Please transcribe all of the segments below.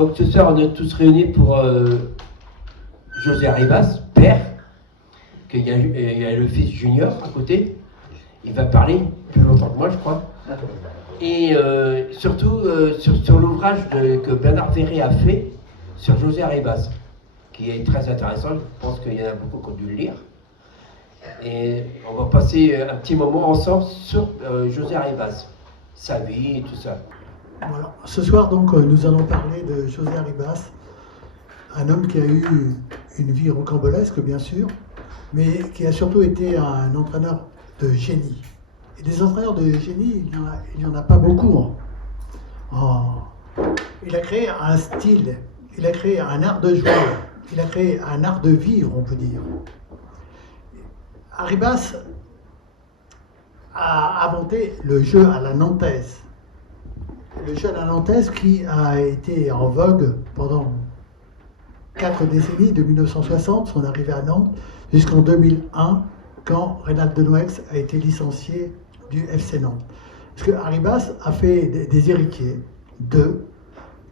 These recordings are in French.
Donc ce soir, on est tous réunis pour José Arribas, père, qu'il y a le fils Junior à côté. Il va parler plus longtemps que moi, je crois. Et surtout sur l'ouvrage que Bernard Verret a fait sur José Arribas, qui est très intéressant. Je pense qu'il y en a beaucoup qui ont dû le lire. Et on va passer un petit moment ensemble sur José Arribas, sa vie et tout ça. Voilà. Ce soir, donc, nous allons parler de José Arribas, un homme qui a eu une vie rocambolesque, bien sûr, mais qui a surtout été un entraîneur de génie. Et des entraîneurs de génie, il n'y en a pas beaucoup. Il a créé un style, il a créé un art de jouer, il a créé un art de vivre, on peut dire. Arribas a inventé le jeu à la nantaise. Le jeu à la nantaise qui a été en vogue pendant 4 décennies, de 1960, son arrivée à Nantes, jusqu'en 2001, quand Reynald Denouex a été licencié du FC Nantes. Parce que Arribas a fait des héritiers, deux,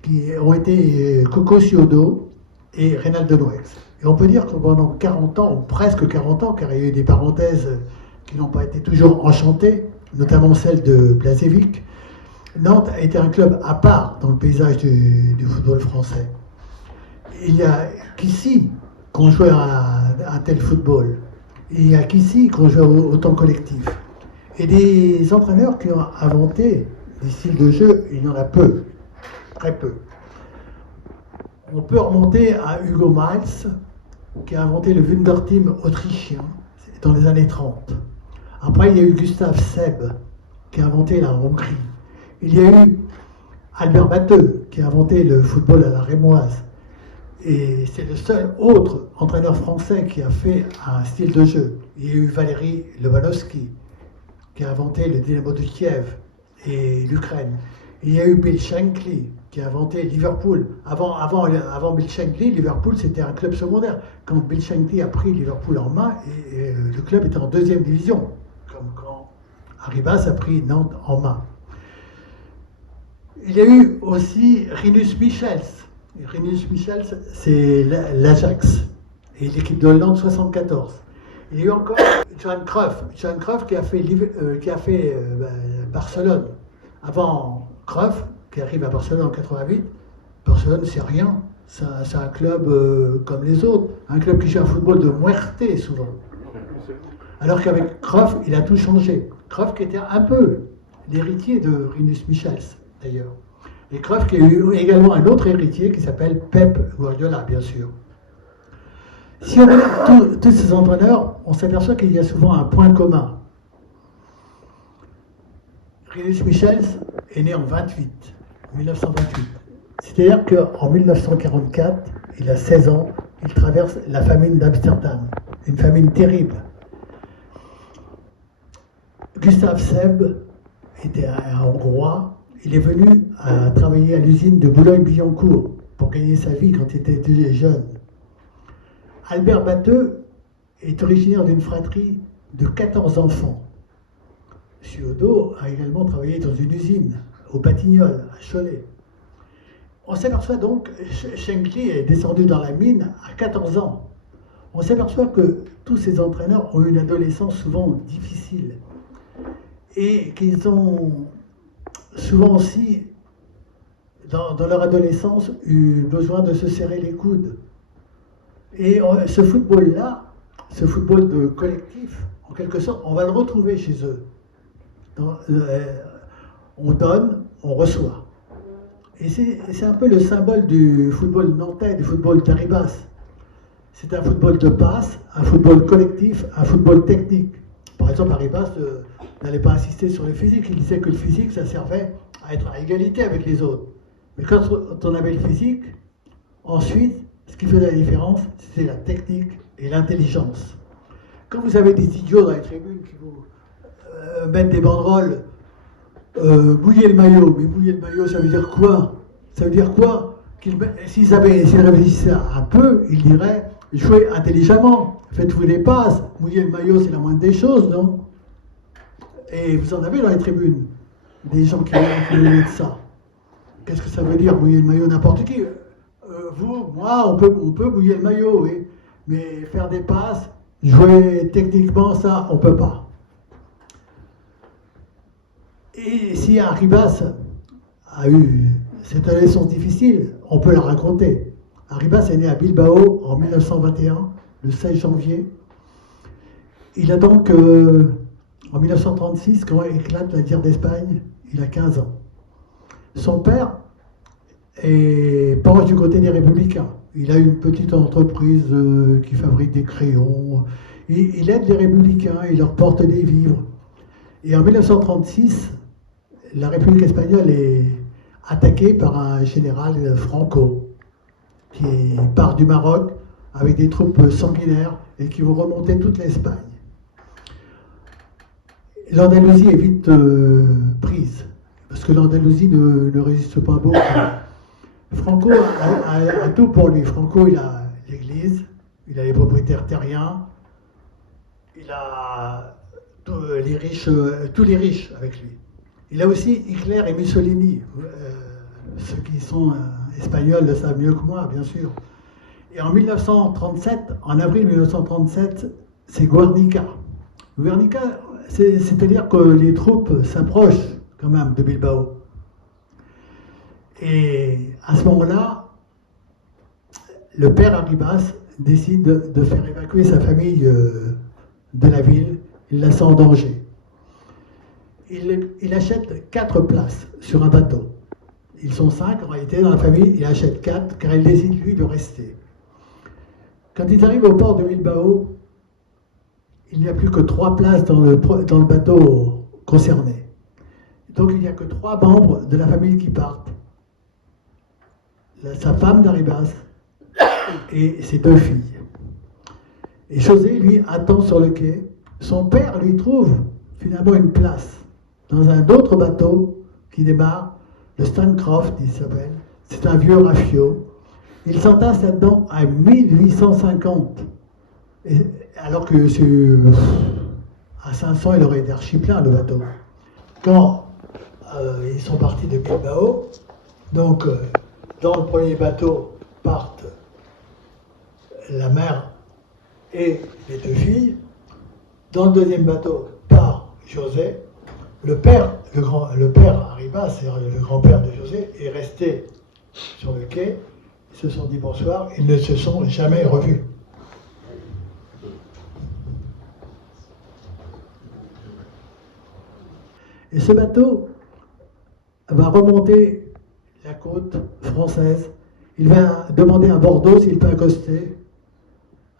qui ont été Coco Ciodo et Reynald Denouex. Et on peut dire que pendant 40 ans, ou presque 40 ans, car il y a eu des parenthèses qui n'ont pas été toujours enchantées, notamment celle de Blažević, Nantes a été un club à part dans le paysage du football français. Il n'y a qu'ici qu'on jouait à un tel football. Il n'y a qu'ici qu'on jouait autant collectif. Et des entraîneurs qui ont inventé des styles de jeu, il y en a peu, très peu. On peut remonter à Hugo Malz, qui a inventé le Wunderteam autrichien dans les années 30. Après, il y a eu Gustav Seb, qui a inventé la Hongrie. Il y a eu Albert Batteux, qui a inventé le football à la rémoise. Et c'est le seul autre entraîneur français qui a fait un style de jeu. Il y a eu Valéry Lobanovsky, qui a inventé le Dynamo de Kiev et l'Ukraine. Il y a eu Bill Shankly, qui a inventé Liverpool. Avant Bill Shankly, Liverpool, c'était un club secondaire. Quand Bill Shankly a pris Liverpool en main, le club était en 2e division, comme quand Arribas a pris Nantes en main. Il y a eu aussi Rinus Michels. Rinus Michels, c'est l'Ajax et l'équipe de Hollande 74. Il y a eu encore Johan Cruyff. Johan Cruyff qui a fait Barcelone. Avant Cruyff, qui arrive à Barcelone en 88, Barcelone c'est rien. C'est un club comme les autres. Un club qui joue un football de muerte souvent. Alors qu'avec Cruyff, il a tout changé. Cruyff qui était un peu l'héritier de Rinus Michels, d'ailleurs. Et Cruyff qui a eu également un autre héritier qui s'appelle Pep Guardiola, bien sûr. Si on regarde tous ces entraîneurs, on s'aperçoit qu'il y a souvent un point commun. Rinus Michels est né en 1928. C'est-à-dire qu'en 1944, il a 16 ans, il traverse la famine d'Amsterdam, une famine terrible. Gustav Seb était un Hongrois. Il est venu travailler à l'usine de Boulogne-Billancourt pour gagner sa vie quand il était jeune. Albert Batteux est originaire d'une fratrie de 14 enfants. Ciodo a également travaillé dans une usine, au Batignolles, à Cholet. On s'aperçoit donc, Shankly est descendu dans la mine à 14 ans. On s'aperçoit que tous ces entraîneurs ont eu une adolescence souvent difficile et qu'ils ont souvent aussi, dans leur adolescence, eu besoin de se serrer les coudes. Et ce football-là, ce football de collectif, en quelque sorte, on va le retrouver chez eux. On donne, on reçoit. Et c'est un peu le symbole du football nantais, du football d'Arribas. C'est un football de passe, un football collectif, un football technique. Par exemple, Arribas n'allait pas insister sur le physique. Il disait que le physique, ça servait à être à égalité avec les autres. Mais quand on avait le physique, ensuite, ce qui faisait la différence, c'était la technique et l'intelligence. Quand vous avez des idiots dans les tribunes qui vous mettent des banderoles, mouiller le maillot, mais mouiller le maillot, ça veut dire quoi? Ça veut dire quoi? S'ils réfléchissaient un peu, ils diraient jouez intelligemment, faites-vous des passes, mouiller le maillot, c'est la moindre des choses, non? Et vous en avez dans les tribunes, des gens qui ont de ça. qu'est-ce que ça veut dire mouiller le maillot? N'importe qui. Vous, moi, on peut mouiller le maillot, oui. Mais faire des passes, jouer techniquement, ça, on ne peut pas. Et si Arribas a eu cette leçon difficile, on peut la raconter. Arribas est né à Bilbao en 1921, le 16 janvier. Il a donc, en 1936, quand éclate la guerre d'Espagne, il a 15 ans. Son père penche du côté des Républicains. Il a une petite entreprise qui fabrique des crayons. Il aide les Républicains, il leur porte des vivres. Et en 1936, la République espagnole est attaquée par un général Franco qui part du Maroc avec des troupes sanguinaires et qui vont remonter toute l'Espagne. L'Andalousie est vite prise, parce que l'Andalousie ne résiste pas beaucoup. Franco a tout pour lui. Franco, il a l'église, il a les propriétaires terriens, il a tous les riches avec lui. Il a aussi Hitler et Mussolini. Ceux qui sont espagnols le savent mieux que moi, bien sûr. Et en 1937, en avril 1937, c'est Guernica. Guernica, c'est-à-dire que les troupes s'approchent quand même de Bilbao. Et à ce moment-là, le père Arribas décide de faire évacuer sa famille de la ville. Il la sent en danger. Il achète 4 places sur un bateau. Ils sont 5 en réalité dans la famille, il achète 4 car il décide lui de rester. Quand ils arrivent au port de Bilbao, il n'y a plus que 3 places dans le bateau concerné. Donc il n'y a que 3 membres de la famille qui partent. Sa femme d'Arribas et ses 2 filles. Et José, lui, attend sur le quai. Son père lui trouve finalement une place dans un autre bateau qui démarre, le Stancroft, il s'appelle. C'est un vieux rafio. Il s'entasse là-dedans à 1850. Alors que à 500, il aurait été archi plein le bateau. Quand ils sont partis de Bilbao, donc dans le premier bateau partent la mère et les 2 filles. Dans le deuxième bateau part José. Le père Arribas, c'est le grand-père de José, est resté sur le quai. Ils se sont dit bonsoir. Ils ne se sont jamais revus. Et ce bateau va remonter la côte française. Il va demander à Bordeaux s'il peut accoster.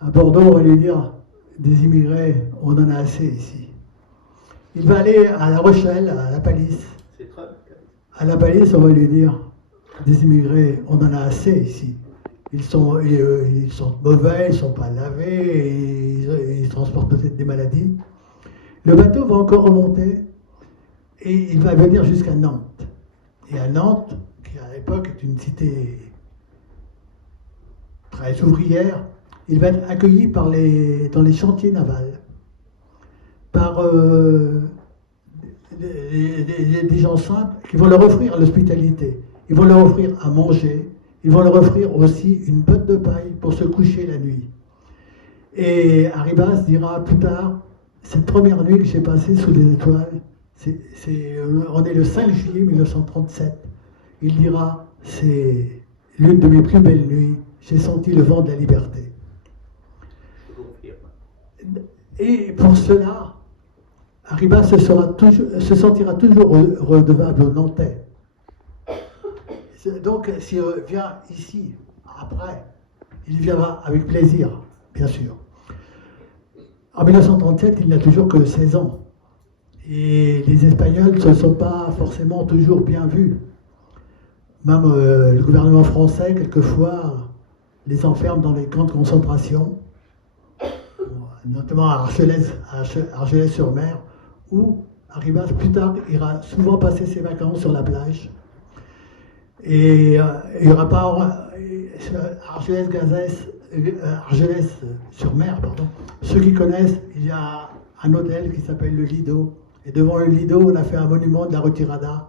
À Bordeaux, on va lui dire, des immigrés, on en a assez ici. Il va aller à La Rochelle, à La Palisse. À La Palisse, on va lui dire, des immigrés, on en a assez ici. Ils sont mauvais, ils ne sont pas lavés, ils transportent peut-être des maladies. Le bateau va encore remonter et il va venir jusqu'à Nantes. Et à Nantes, qui à l'époque est une cité très ouvrière, il va être accueilli dans les chantiers navals par des gens simples qui vont leur offrir l'hospitalité. Ils vont leur offrir à manger, ils vont leur offrir aussi une botte de paille pour se coucher la nuit. Et Arribas dira plus tard, cette première nuit que j'ai passée sous les étoiles, on est le 5 juillet 1937. Il dira, c'est l'une de mes plus belles nuits, j'ai senti le vent de la liberté. Et pour cela, Arribas se sentira toujours redevable aux Nantais. Donc, s'il vient ici, après, il viendra avec plaisir, bien sûr. En 1937, il n'a toujours que 16 ans. Et les Espagnols ne se sont pas forcément toujours bien vus. Même le gouvernement français, quelquefois, les enferme dans les camps de concentration, notamment à Argelès-sur-Mer, où Arribas, plus tard, ira souvent passer ses vacances sur la plage. Et il n'y aura pas Argelès-sur-Mer, pardon. Ceux qui connaissent, il y a un hôtel qui s'appelle le Lido. Et devant le Lido, on a fait un monument de la retirada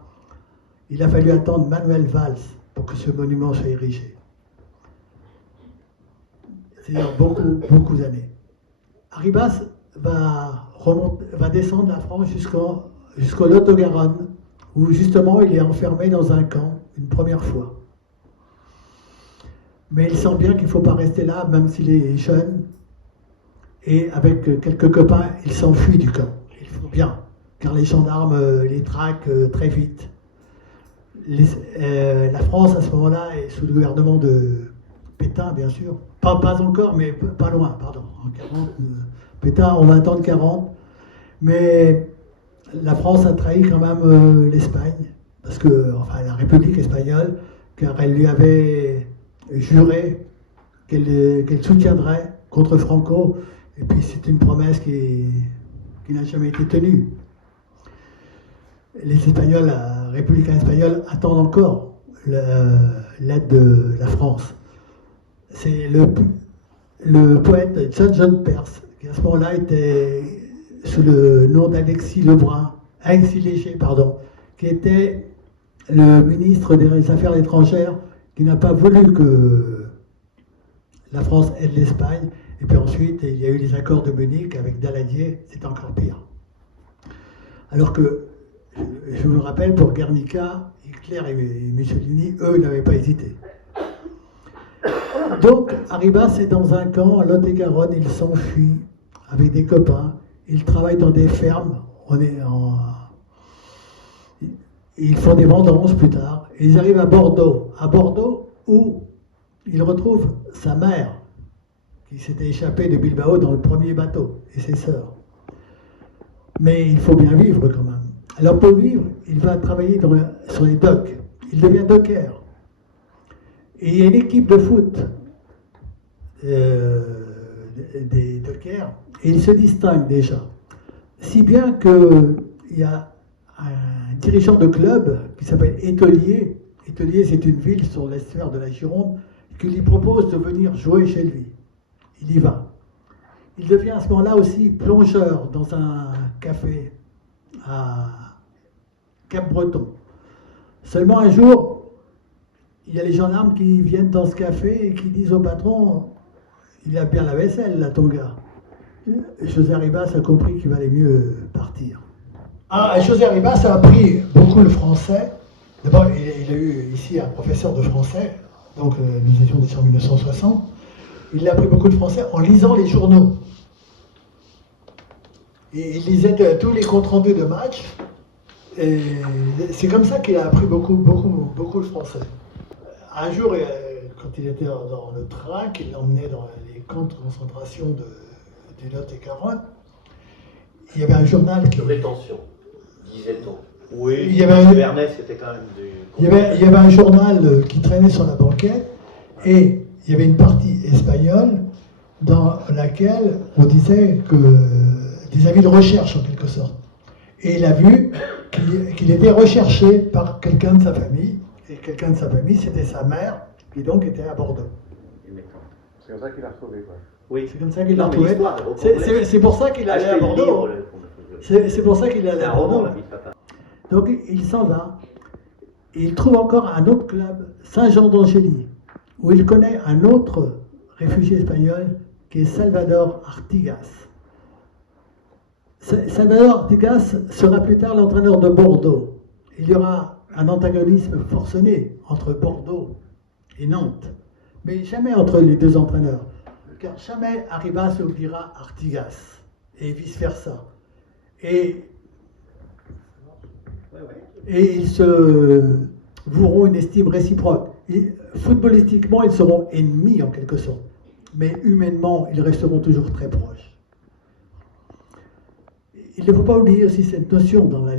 Il a fallu attendre Manuel Valls pour que ce monument soit érigé. C'est-à-dire beaucoup d'années. Arribas va descendre la France jusqu'au Lot-et-Garonne, où justement il est enfermé dans un camp une première fois. Mais il sent bien qu'il ne faut pas rester là, même s'il est jeune. Et avec quelques copains, il s'enfuit du camp. Il faut bien, car les gendarmes les traquent très vite. La France, à ce moment-là, est sous le gouvernement de Pétain, bien sûr. Pas encore, mais pas loin, pardon. En 40, Pétain, on va attendre 40. Mais la France a trahi quand même l'Espagne, enfin la République espagnole, car elle lui avait juré qu'elle soutiendrait contre Franco, et puis c'est une promesse qui n'a jamais été tenue. Les Espagnols, la République espagnole, attendent encore l'aide de la France. C'est le poète John Perse, qui à ce moment-là était sous le nom d'Alexis Léger, qui était le ministre des Affaires étrangères, qui n'a pas voulu que la France aide l'Espagne. Et puis ensuite, il y a eu les accords de Munich avec Daladier, c'est encore pire. Alors que, je vous le rappelle, pour Guernica, Hitler et Mussolini, eux, n'avaient pas hésité. Donc, Arribas est dans un camp, à Lot-et-Garonne, il s'enfuit avec des copains, il travaille dans des fermes, ils font des vendanges plus tard, et ils arrivent à Bordeaux où ils retrouvent sa mère, qui s'était échappée de Bilbao dans le premier bateau, et ses sœurs. Mais il faut bien vivre quand même. Alors pour vivre, il va travailler sur les docks, il devient docker. Et il y a une équipe de foot des dockers, et il se distingue déjà. Si bien qu'il y a un dirigeant de club qui s'appelle Étolier. Étolier, c'est une ville sur l'estuaire de la Gironde, qui lui propose de venir jouer chez lui. Il y va. Il devient à ce moment-là aussi plongeur dans un café à Cap-Breton. Seulement un jour, il y a les gendarmes qui viennent dans ce café et qui disent au patron « Il a bien la vaisselle, là, ton gars ». José Arribas a compris qu'il valait mieux partir. José Arribas a appris beaucoup le français. D'abord, il a eu ici un professeur de français, donc nous étions déjà en 1960. Il a appris beaucoup de français en lisant les journaux. Et il lisait tous les comptes rendus de matchs. Et c'est comme ça qu'il a appris beaucoup le français. Un jour, quand il était dans le train, qu'il l'emmenait dans les camps de concentration du Lot-et-Garonne, il y avait un journal qui... Rétention, disait-on. Oui, il y avait Bernès, c'était quand même du... Il y avait un journal qui traînait sur la banquette, et il y avait une partie espagnole dans laquelle on disait que des avis de recherche en quelque sorte. Et il a vu qu'il était recherché par quelqu'un de sa famille, et quelqu'un de sa famille, c'était sa mère, qui donc était à Bordeaux. C'est comme ça qu'il l'a retrouvé, quoi. Oui. C'est comme ça qu'il l'a retrouvé. C'est pour ça qu'il allait à Bordeaux. C'est pour ça qu'il allait à Bordeaux. Donc il s'en va, et il trouve encore un autre club, Saint-Jean d'Angély, où il connaît un autre réfugié espagnol qui est Salvador Artigas. Salvador Artigas sera plus tard l'entraîneur de Bordeaux. Il y aura un antagonisme forcené entre Bordeaux et Nantes, mais jamais entre les deux entraîneurs, car jamais Arribas oubliera Artigas, et vice-versa. Et ils se voueront une estime réciproque. Et, footballistiquement, ils seront ennemis en quelque sorte, mais humainement, ils resteront toujours très proches. Il ne faut pas oublier aussi cette notion dans la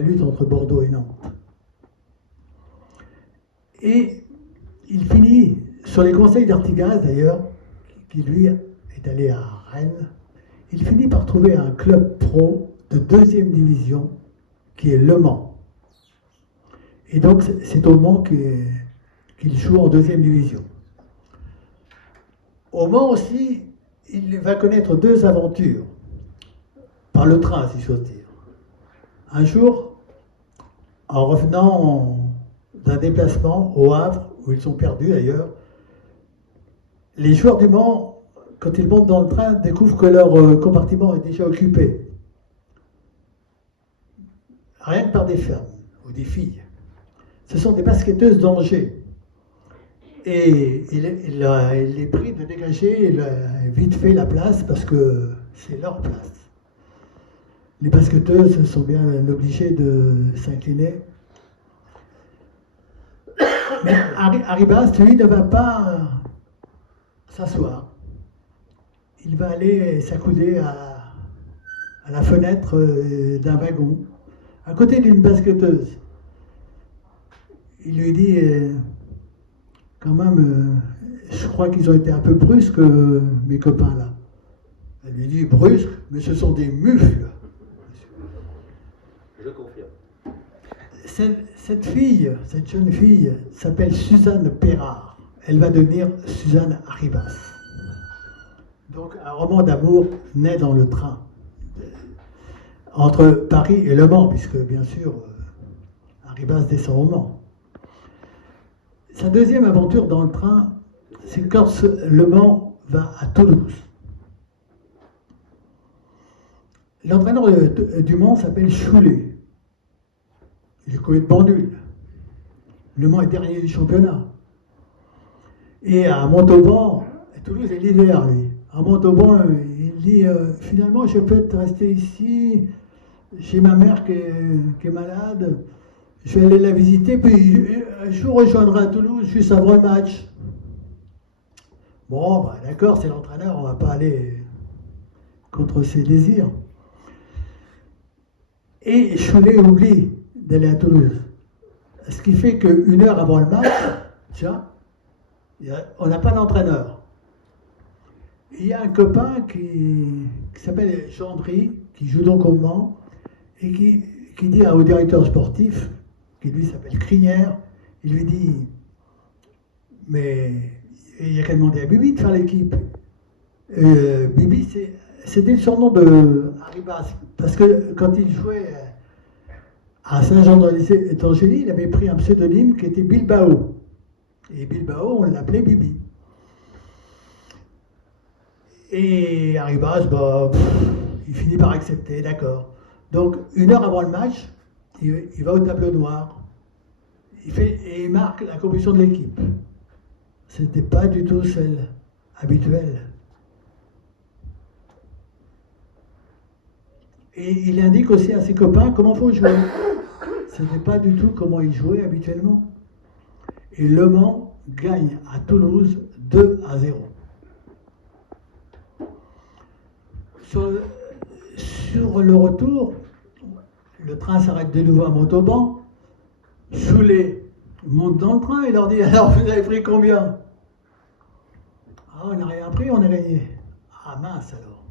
lutte entre Bordeaux et Nantes. Et il finit, sur les conseils d'Artigas d'ailleurs, qui lui est allé à Rennes, il finit par trouver un club pro de 2e division qui est Le Mans. Et donc c'est au Mans qu'il joue en 2e division. Au Mans aussi, il va connaître 2 aventures, par le train si j'ose dire. Un jour, en revenant d'un déplacement au Havre, où ils sont perdus d'ailleurs, les joueurs du Mans, quand ils montent dans le train, découvrent que leur compartiment est déjà occupé. Rien que par des femmes ou des filles. Ce sont des basketteuses d'Angers. Et il est pris de dégager vite fait la place parce que c'est leur place. Les basketteuses sont bien obligées de s'incliner. Mais Arribas, lui, ne va pas s'asseoir. Il va aller s'accouder à la fenêtre d'un wagon, à côté d'une basketteuse. Il lui dit, quand même, je crois qu'ils ont été un peu brusques, mes copains là. Elle lui dit, brusques, mais ce sont des mufles. Je confirme. Cette fille, cette jeune fille, s'appelle Suzanne Perrard. Elle va devenir Suzanne Arribas. Donc un roman d'amour naît dans le train, entre Paris et Le Mans, puisque bien sûr, Arribas descend au Mans. Sa deuxième aventure dans le train, c'est quand Le Mans va à Toulouse. L'entraîneur du Mans s'appelle Choulet. Il est complètement nul. Le Mans est dernier du championnat. Et à Montauban, Toulouse est leader, lui. À Montauban, il dit finalement, je peux peut-être rester ici, chez ma mère qui est malade. Je vais aller la visiter, puis je vous rejoindrai à Toulouse juste avant le match. Bon, bah, d'accord, c'est l'entraîneur, on ne va pas aller contre ses désirs. Et Choulet oublie d'aller à Toulouse. Ce qui fait qu'une heure avant le match, tiens, on n'a pas d'entraîneur. Il y a un copain qui s'appelle Gendry, qui joue donc au Mans, et qui dit au directeur sportif, qui lui s'appelle Crinière, il lui dit, mais il n'y a qu'à demander à Bibi de faire l'équipe. Bibi, c'était le surnom de Arribas, parce que quand il jouait à Saint-Jean-d'Angély, il avait pris un pseudonyme qui était Bilbao. Et Bilbao, on l'appelait Bibi. Et Arribas, il finit par accepter, d'accord. Donc, une heure avant le match, il va au tableau noir. Et il marque la composition de l'équipe. C'était pas du tout celle habituelle. Et il indique aussi à ses copains comment il faut jouer. C'était pas du tout comment il jouait habituellement. Et Le Mans gagne à Toulouse 2-0. Sur le retour, le train s'arrête de nouveau à Montauban. Choulet monte dans le train et leur dit, alors vous avez pris combien? Ah, on n'a rien pris, on a gagné. Ah mince alors.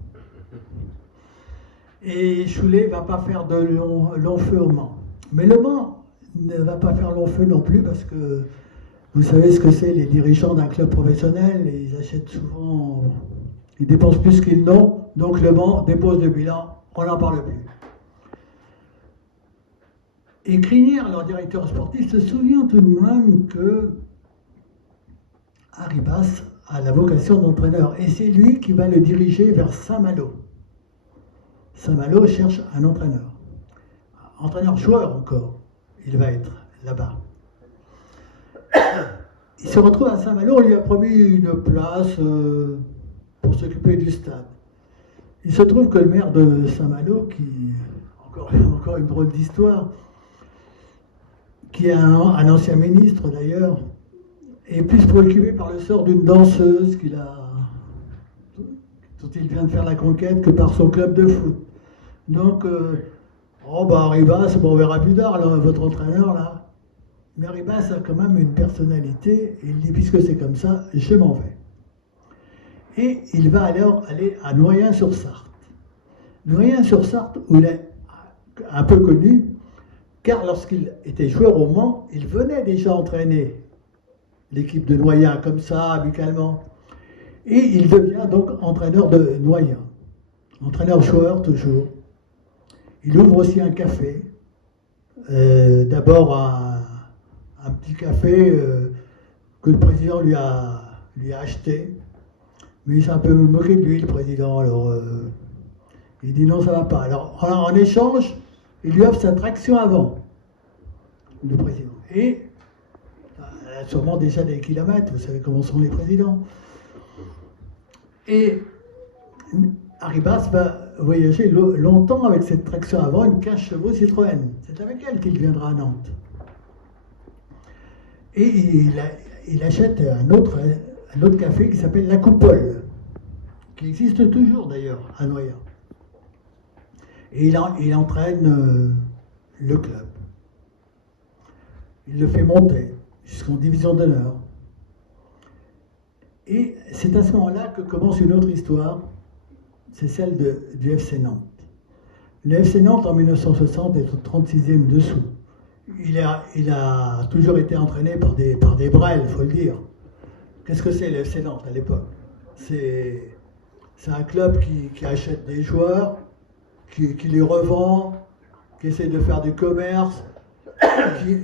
Et Choulet ne va pas faire de long feu au Mans. Mais Le Mans ne va pas faire long feu non plus parce que vous savez ce que c'est, les dirigeants d'un club professionnel, et ils achètent souvent, ils dépensent plus qu'ils n'ont, donc Le Mans dépose le bilan, on n'en parle plus. Et Crinière, leur directeur sportif, se souvient tout de même que Arribas a la vocation d'entraîneur, et c'est lui qui va le diriger vers Saint-Malo. Saint-Malo cherche un entraîneur. Entraîneur-joueur encore, il va être là-bas. Il se retrouve à Saint-Malo, on lui a promis une place pour s'occuper du stade. Il se trouve que le maire de Saint-Malo, qui, encore une drôle d'histoire, qui est un ancien ministre d'ailleurs, est plus préoccupé par le sort d'une danseuse dont il vient de faire la conquête que par son club de foot. Donc, Arribas, on verra plus tard, là, votre entraîneur là. Mais Arribas a quand même une personnalité, et il dit, puisque c'est comme ça, je m'en vais. Et il va alors aller à Noyen-sur-Sarthe. Noyen-sur-Sarthe, où il est un peu connu, car lorsqu'il était joueur au Mans, il venait déjà entraîner l'équipe de Noyen, comme ça, amicalement. Et il devient donc entraîneur de Noyen. Entraîneur-joueur, toujours. Il ouvre aussi un café D'abord un petit café que le président lui a acheté. Mais il s'est un peu moqué de lui, le président. Alors, il dit non, ça va pas. Alors, en échange, il lui offre sa traction avant, le président. Et elle a sûrement déjà des kilomètres, vous savez comment sont les présidents. Et Arribas va voyager longtemps avec cette traction avant, une 15 chevaux Citroën. C'est avec elle qu'il viendra à Nantes. Et il achète un autre café qui s'appelle La Coupole, qui existe toujours d'ailleurs à Noyant. Et il entraîne le club. Il le fait monter jusqu'en division d'honneur. Et c'est à ce moment-là que commence une autre histoire, c'est celle du FC Nantes. Le FC Nantes en 1960 est au 36e dessous. Il a toujours été entraîné par des brels, il faut le dire. Qu'est-ce que c'est le FC Nantes à l'époque? C'est un club qui achète des joueurs, qui les revend, qui essaie de faire du commerce,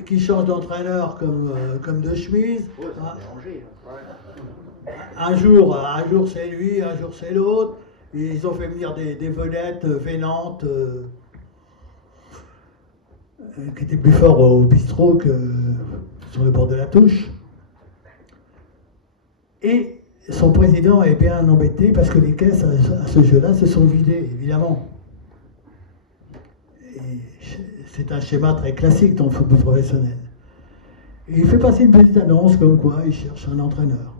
qui change d'entraîneur comme de chemise. Un jour c'est lui, un jour c'est l'autre. Ils ont fait venir des vedettes vénantes qui étaient plus forts au bistrot que sur le bord de la touche. Et son président est bien embêté parce que les caisses à ce jeu-là se sont vidées, évidemment. Et c'est un schéma très classique dans le football professionnel. Et il fait passer une petite annonce comme quoi il cherche un entraîneur.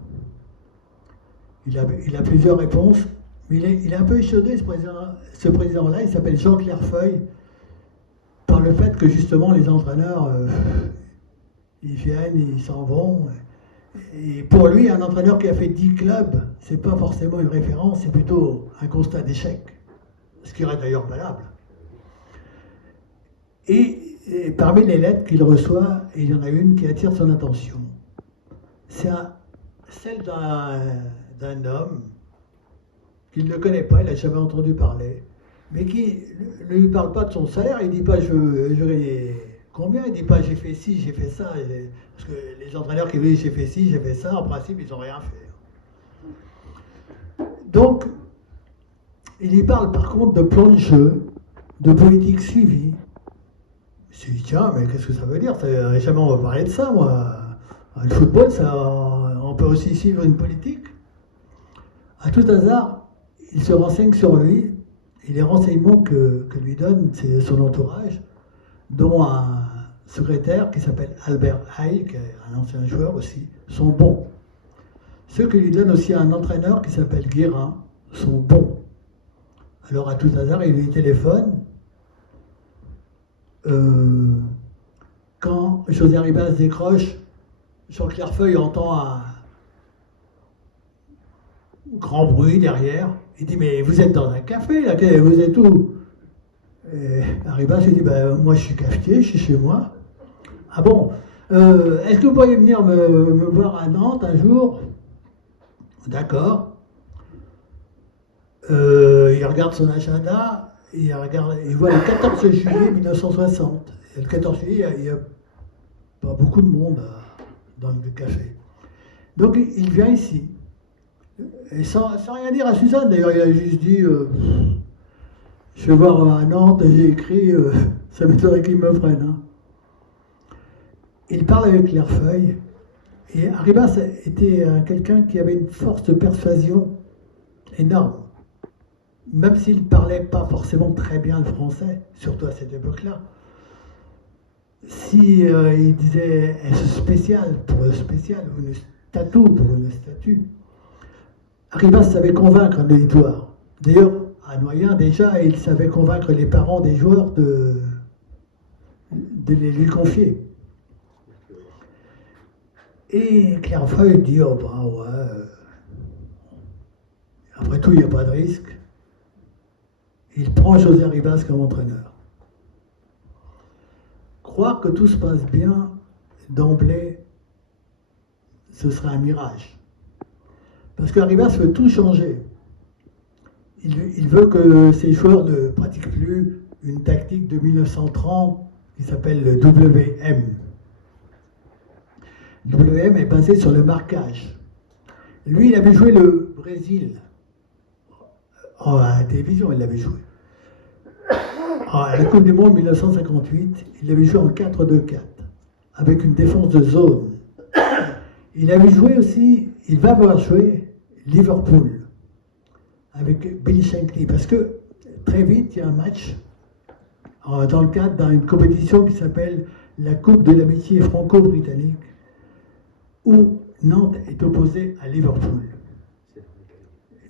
Il a plusieurs réponses, mais il est un peu échaudé, ce président-là. Il s'appelle Jean Clairefeuille, par le fait que justement les entraîneurs, ils viennent, ils s'en vont. Et pour lui, un entraîneur qui a fait 10 clubs, c'est pas forcément une référence, c'est plutôt un constat d'échec. Ce qui aurait d'ailleurs valable. Et parmi les lettres qu'il reçoit, il y en a une qui attire son attention. C'est celle d'un homme qu'il ne connaît pas, il n'a jamais entendu parler, mais qui ne lui parle pas de son salaire. Il ne dit pas combien, il ne dit pas j'ai fait ci, j'ai fait ça. Parce que les entraîneurs qui disent j'ai fait ci, j'ai fait ça, en principe, ils n'ont rien fait. Donc, il y parle par contre de plan de jeu, de politique suivie. Je me suis dit, tiens, mais qu'est-ce que ça veut dire? Jamais on va parler de ça, moi. Le football, on peut aussi suivre une politique. À tout hasard, il se renseigne sur lui, et les renseignements que lui donne son entourage, dont un secrétaire qui s'appelle Albert Haï, qui est un ancien joueur aussi, sont bons. Ceux que lui donne aussi un entraîneur qui s'appelle Guérin sont bons. Alors à tout hasard, il lui téléphone. Quand José Arribas décroche, Jean Clairefeuille entend un grand bruit derrière. Il dit, mais vous êtes dans un café, là, vous êtes où? Et Arribas lui dit, moi je suis cafetier, je suis chez moi. Ah bon, est-ce que vous pourriez venir me voir à Nantes un jour? D'accord. Il regarde son agenda, il voit le 14 juillet 1960. Et le 14 juillet, il n'y a pas beaucoup de monde dans le café. Donc il vient ici. Et sans rien dire à Suzanne, d'ailleurs, il a juste dit je vais voir à Nantes, j'ai écrit, ça m'étonnerait qu'il me prenne. Hein. Il parle avec Clairefeuille, et Arribas était quelqu'un qui avait une force de persuasion énorme. Même s'il ne parlait pas forcément très bien le français, surtout à cette époque-là. Si il disait spécial pour le spécial, ou une statue pour une statue, Arribas savait convaincre un auditoire. D'ailleurs, à Noyant, déjà, il savait convaincre les parents des joueurs de les lui confier. Et Clairefeuille dit, oh ben ouais, après tout, il n'y a pas de risque. Il prend José Arribas comme entraîneur. Croire que tout se passe bien d'emblée, ce serait un mirage. Parce qu'Arribas veut tout changer. Il veut que ses joueurs ne pratiquent plus une tactique de 1930 Il s'appelle le WM. Le WM est basé sur le marquage. Lui, il avait joué le Brésil. À la télévision, il l'avait joué. À la Coupe du Monde 1958, il avait joué en 4-2-4, avec une défense de zone. Il avait joué aussi, il va avoir joué Liverpool, avec Billy Shankly, parce que très vite, il y a un match dans le cadre d'une compétition qui s'appelle la Coupe de l'amitié franco-britannique, où Nantes est opposée à Liverpool.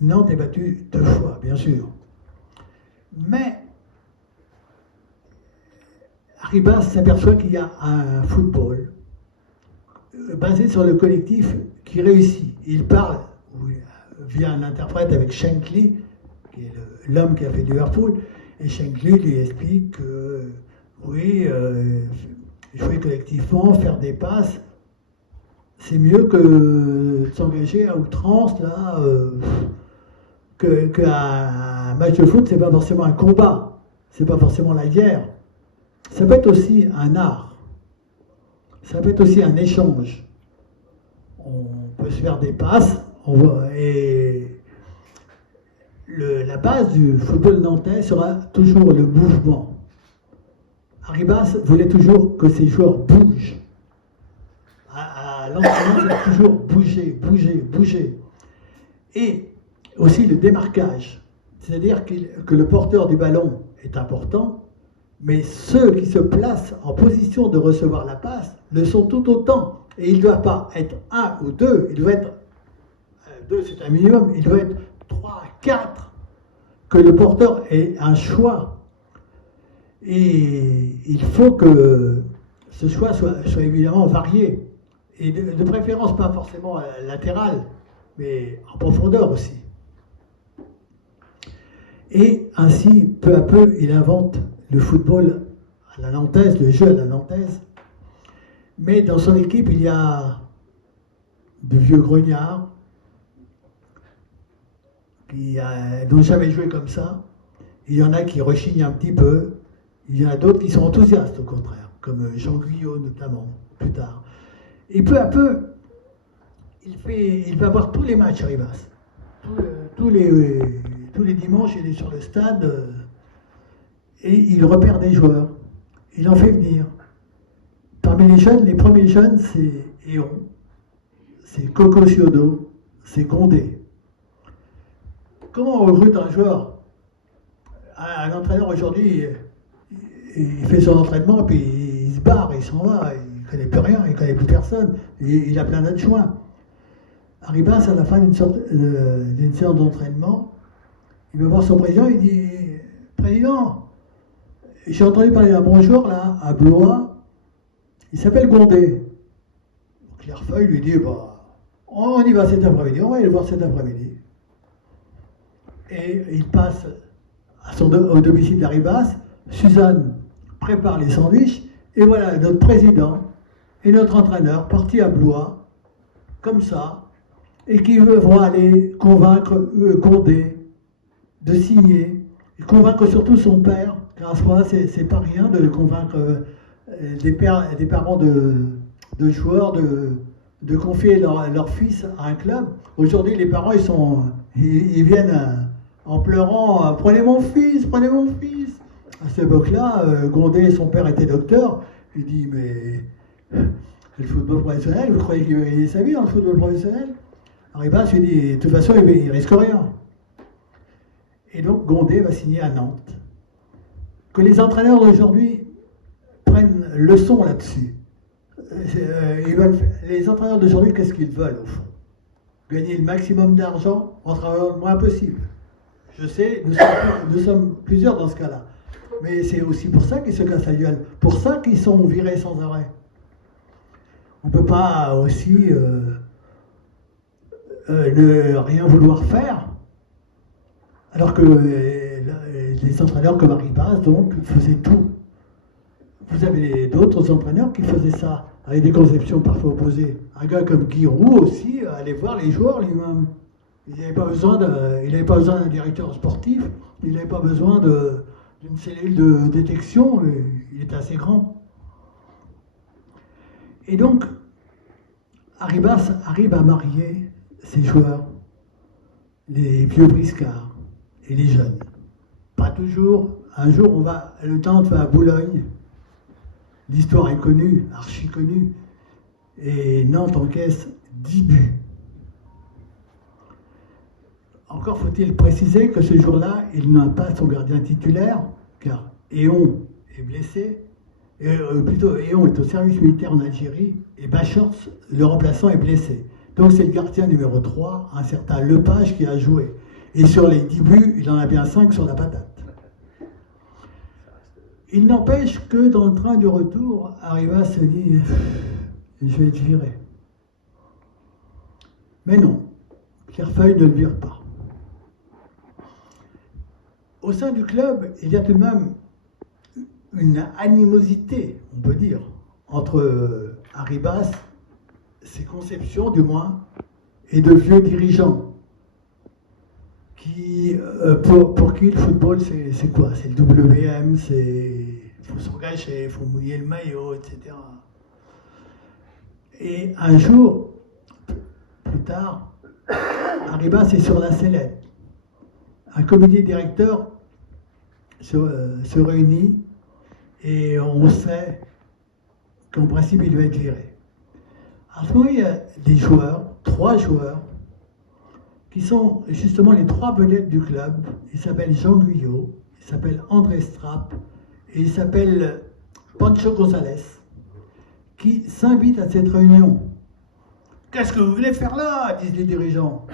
Nantes est battue 2 fois, bien sûr. Mais Arribas s'aperçoit qu'il y a un football basé sur le collectif qui réussit. Il parle via un interprète avec Shankly, qui est l'homme qui a fait Liverpool, et Shankly lui explique que oui, jouer collectivement, faire des passes, c'est mieux que de s'engager à outrance là. Qu'un match de foot, c'est pas forcément un combat, c'est pas forcément la guerre. Ça peut être aussi un art, ça peut être aussi un échange. On peut se faire des passes, et la base du football nantais sera toujours le mouvement. Arribas voulait toujours que ses joueurs bougent. À l'entraînement, c'est toujours bouger, bouger, bouger. Et aussi le démarquage, c'est-à-dire que le porteur du ballon est important, mais ceux qui se placent en position de recevoir la passe le sont tout autant. Et il ne doit pas être 1 ou 2, il doit être 2, c'est un minimum, il doit être 3, 4, que le porteur ait un choix. Et il faut que ce choix soit évidemment varié, et de préférence pas forcément latéral, mais en profondeur aussi. Et ainsi, peu à peu, il invente le football à la nantaise, le jeu à la nantaise. Mais dans son équipe, il y a de vieux grognards qui n'ont jamais joué comme ça. Il y en a qui rechignent un petit peu. Il y en a d'autres qui sont enthousiastes, au contraire, comme Jean Guyot notamment, plus tard. Et peu à peu, il va voir tous les matchs Arribas. Tous les dimanches, il est sur le stade et il repère des joueurs. Il en fait venir. Parmi les jeunes, les premiers jeunes, c'est Eon, c'est Coco Ciodo, c'est Condé. Comment on recrute un joueur? Un entraîneur aujourd'hui, il fait son entraînement, puis il se barre, il s'en va, il ne connaît plus rien, il ne connaît plus personne, il a plein d'adjoints. Arribas, à la fin d'une séance d'entraînement, il va voir son président, il dit « Président, j'ai entendu parler d'un bon joueur là, à Blois, il s'appelle Gondé. » Donc Clairefeuille lui dit bah, « On y va cet après-midi, on va aller le voir cet après-midi. » Et il passe au domicile d'Arribas, Suzanne prépare les sandwichs, et voilà notre président et notre entraîneur partis à Blois, comme ça, et qui vont aller convaincre Condé de signer, et convaincre surtout son père, car à ce moment-là, c'est pas rien de convaincre des parents de joueurs de confier leur fils à un club. Aujourd'hui, les parents, ils viennent en pleurant « Prenez mon fils, prenez mon fils !» À cette époque-là, Gondé, son père était docteur, il dit « Mais le football professionnel, vous croyez qu'il va gagner sa vie dans le football professionnel ?» Arribas lui dit, de toute façon, il risque rien. Et donc, Gondé va signer à Nantes. Que les entraîneurs d'aujourd'hui prennent leçon là-dessus. Les entraîneurs d'aujourd'hui, qu'est-ce qu'ils veulent, au fond? Gagner le maximum d'argent en travaillant le moins possible. Je sais, nous sommes plusieurs dans ce cas-là. Mais c'est aussi pour ça qu'ils se cassent la gueule. Pour ça qu'ils sont virés sans arrêt. On ne peut pas aussi... ne rien vouloir faire, alors que les entraîneurs comme Arribas, donc, faisaient tout. Vous avez d'autres entraîneurs qui faisaient ça, avec des conceptions parfois opposées. Un gars comme Giroud aussi allait voir les joueurs lui-même. Il n'avait pas besoin d'un directeur sportif, il n'avait pas besoin d'une cellule de détection, il est assez grand. Et donc, Arribas arrive à marier ses joueurs, les vieux briscards et les jeunes. Pas toujours. Un jour, le Nantes va à Boulogne. L'histoire est connue, archi connue. Et Nantes encaisse 10 buts. Encore faut-il préciser que ce jour-là, il n'a pas son gardien titulaire, car Éon est blessé. Plutôt, Éon est au service militaire en Algérie, et Bachors, le remplaçant, est blessé. Donc c'est le gardien numéro 3, un certain Lepage, qui a joué. Et sur les 10 buts, il en a bien 5 sur la patate. Il n'empêche que dans le train du retour, Arribas se dit « je vais être viré ». Mais non, Pierrefeuille ne le vire pas. Au sein du club, il y a tout de même une animosité, on peut dire, entre Arribas, ses conceptions du moins, et de vieux dirigeants qui, pour qui le football, c'est quoi? C'est le WM, il faut s'engager, il faut mouiller le maillot, etc. Et un jour, plus tard, Arribas est sur la sellette. Un comité directeur se réunit et on sait qu'en principe, il va être viré. À ce moment, il y a des joueurs, 3 joueurs, qui sont justement les 3 vedettes du club. Il s'appelle Jean Guyot, il s'appelle André Strapp et il s'appelle Pancho González, qui s'invitent à cette réunion. Qu'est-ce que vous venez faire là, disent les dirigeants.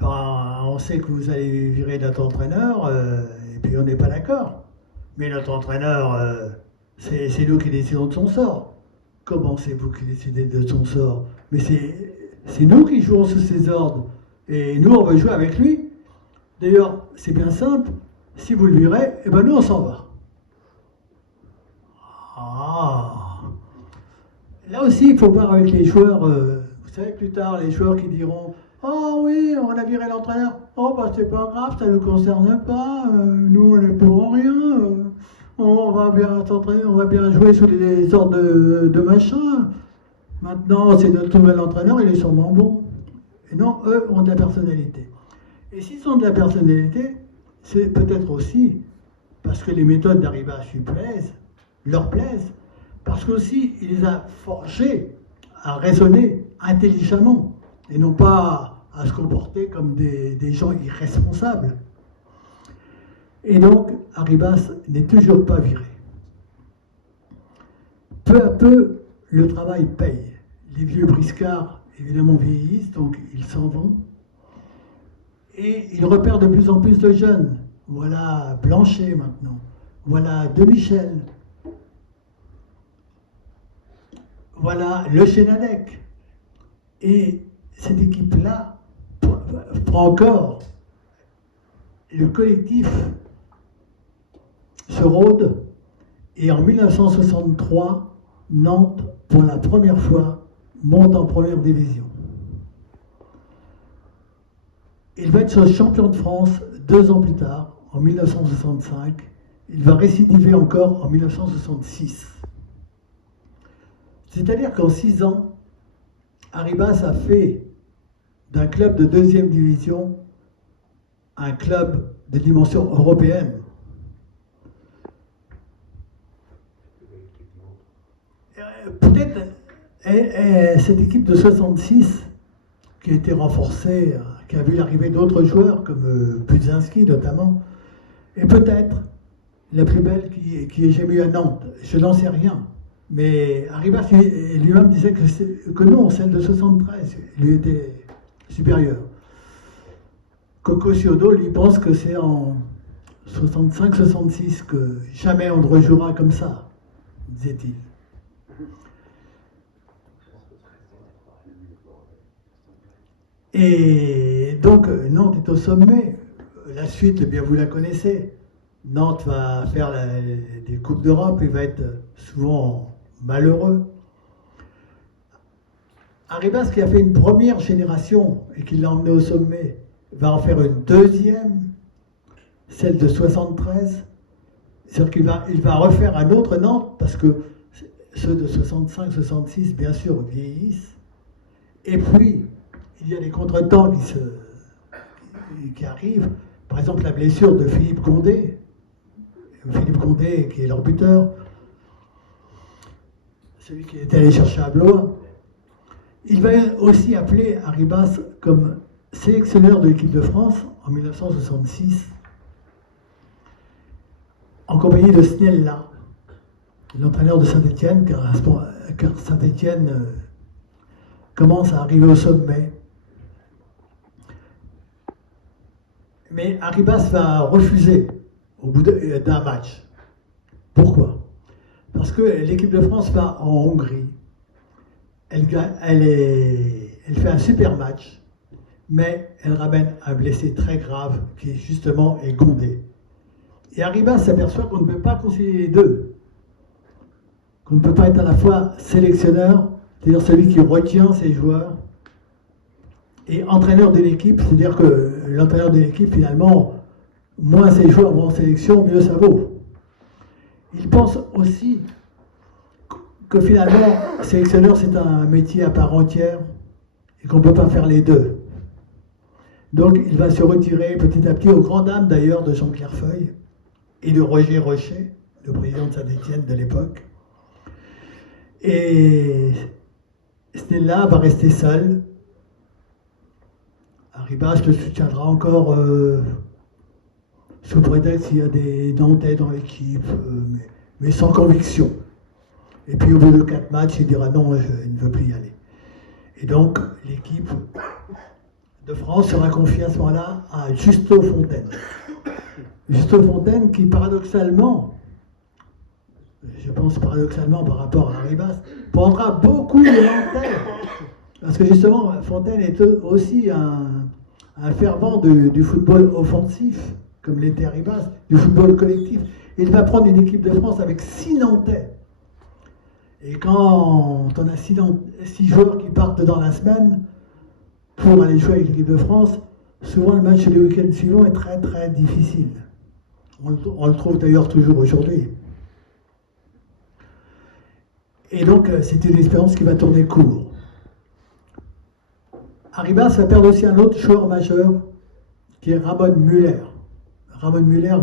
Ben, on sait que vous allez virer notre entraîneur, et puis on n'est pas d'accord. Mais notre entraîneur, c'est nous qui décidons de son sort. Comment c'est vous qui décidez de son sort? Mais c'est nous qui jouons sous ses ordres. Et nous, on veut jouer avec lui. D'ailleurs, c'est bien simple. Si vous le virez, eh ben nous, on s'en va. Ah. Là aussi, il faut voir avec les joueurs. Vous savez, plus tard, les joueurs qui diront « Ah oui, on a viré l'entraîneur. Oh, bah c'est pas grave, ça ne nous concerne pas. Nous, on n'est pour rien. On va bien s'entraîner, on va bien jouer sous les ordres de machin. Maintenant, c'est notre nouvel entraîneur, il est sûrement bon. » Et non, eux ont de la personnalité. Et s'ils ont de la personnalité, c'est peut-être aussi parce que les méthodes d'Arribas leur plaisent, parce qu'aussi il les a forgés à raisonner intelligemment et non pas à se comporter comme des gens irresponsables. Et donc, Arribas n'est toujours pas viré. Peu à peu, le travail paye. Les vieux briscards évidemment vieillissent, donc ils s'en vont. Et ils repèrent de plus en plus de jeunes. Voilà Blanchet maintenant. Voilà Demichel. Voilà Le Chénadec. Et cette équipe-là prend encore. Le collectif se rôde. Et en 1963, Nantes, pour la première fois, monte en première division. Il va être champion de France 2 ans plus tard, en 1965. Il va récidiver encore en 1966. C'est-à-dire qu'en 6 ans, Arribas a fait d'un club de 2e division un club de dimension européenne. Peut-être cette équipe de 66, qui a été renforcée, qui a vu l'arrivée d'autres joueurs, comme Budzinski notamment, est peut-être la plus belle qui ait jamais eu à Nantes. Je n'en sais rien. Mais Arribas lui-même disait que non, celle de 73 lui était supérieure. Coco Ciodo, lui, pense que c'est en 65-66 que jamais on ne rejouera comme ça, disait-il. Et donc, Nantes est au sommet. La suite, eh bien, vous la connaissez. Nantes va faire des Coupes d'Europe, il va être souvent malheureux. Arribas, qui a fait une première génération et qui l'a emmené au sommet, va en faire une deuxième, celle de 73. C'est-à-dire qu'il va refaire un autre Nantes, parce que ceux de 65-66, bien sûr, vieillissent. Et puis, il y a des contretemps qui arrivent. Par exemple, la blessure de Philippe Condé. Philippe Condé, qui est leur buteur, celui qui est allé chercher à Blois. Il va aussi appeler Arribas comme sélectionneur de l'équipe de France en 1966, en compagnie de Snella, l'entraîneur de Saint-Étienne, car Saint-Étienne commence à arriver au sommet. Mais Arribas va refuser au bout d'un match. Pourquoi? Parce que l'équipe de France va en Hongrie. Elle fait un super match, mais elle ramène un blessé très grave qui justement est Gondé. Et Arribas s'aperçoit qu'on ne peut pas concilier les deux. Qu'on ne peut pas être à la fois sélectionneur, c'est-à-dire celui qui retient ses joueurs, et entraîneur de l'équipe, c'est-à-dire que l'entraîneur de l'équipe, finalement, moins ses joueurs vont en sélection, mieux ça vaut. Il pense aussi que finalement, sélectionneur, c'est un métier à part entière et qu'on ne peut pas faire les deux. Donc, il va se retirer petit à petit, aux grandes dames d'ailleurs de Jean Clairefeuille et de Roger Rochet, le président de Saint-Étienne de l'époque. Et Snella va rester seul. Arribas le soutiendra encore sous prétexte qu'il y a des Nantais dans l'équipe, mais sans conviction. Et puis au bout de 4 matchs, il dira non, il ne veut plus y aller. Et donc l'équipe de France sera confiée à ce moment-là à Justo Fontaine. Justo Fontaine qui paradoxalement, je pense paradoxalement par rapport à Arribas, prendra beaucoup de Nantais. Parce que justement, Fontaine est aussi un fervent du football offensif, comme l'était Arribas, du football collectif. Il va prendre une équipe de France avec 6 Nantais. Et quand on a 6 joueurs qui partent dans la semaine pour aller jouer avec l'équipe de France, souvent le match du week-end suivant est très très difficile. On le trouve d'ailleurs toujours aujourd'hui. Et donc c'est une expérience qui va tourner court. Arribas va perdre aussi un autre joueur majeur qui est Ramon Müller. Ramon Müller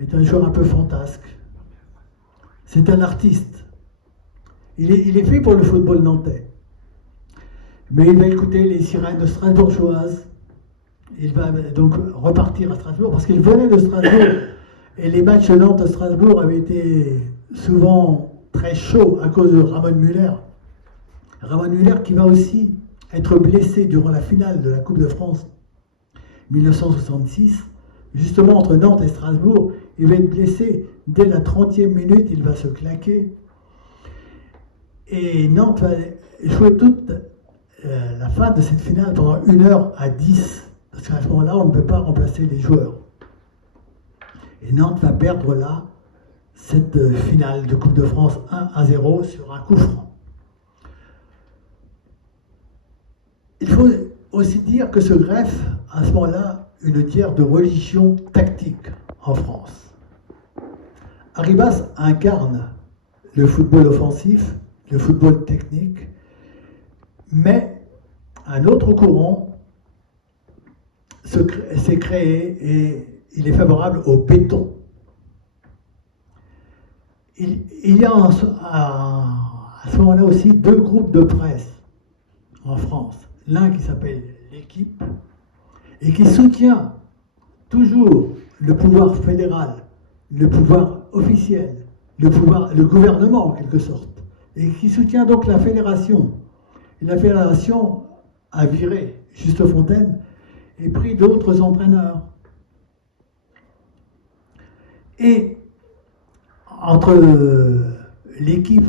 est un joueur un peu fantasque. C'est un artiste. Il est fait pour le football nantais. Mais il va écouter les sirènes strasbourgeoises. Il va donc repartir à Strasbourg parce qu'il venait de Strasbourg. Et les matchs Nantes-Strasbourg avaient été souvent très chauds à cause de Ramon Müller. Ramon Müller qui va aussi être blessé durant la finale de la Coupe de France 1966. Justement entre Nantes et Strasbourg, il va être blessé dès la 30e minute, il va se claquer. Et Nantes va jouer toute la fin de cette finale pendant 1h10, parce qu'à ce moment-là, on ne peut pas remplacer les joueurs. Et Nantes va perdre là cette finale de Coupe de France 1-0 sur un coup franc. Il faut aussi dire que se greffe à ce moment-là une guerre de religion tactique en France. Arribas incarne le football offensif, le football technique, mais un autre courant s'est créé et il est favorable au béton. Il y a à ce moment-là aussi 2 groupes de presse en France. L'un qui s'appelle l'Équipe et qui soutient toujours le pouvoir fédéral, le pouvoir officiel, le gouvernement en quelque sorte, et qui soutient donc la fédération. Et la fédération a viré Justo Fontaine et pris d'autres entraîneurs. Et entre l'Équipe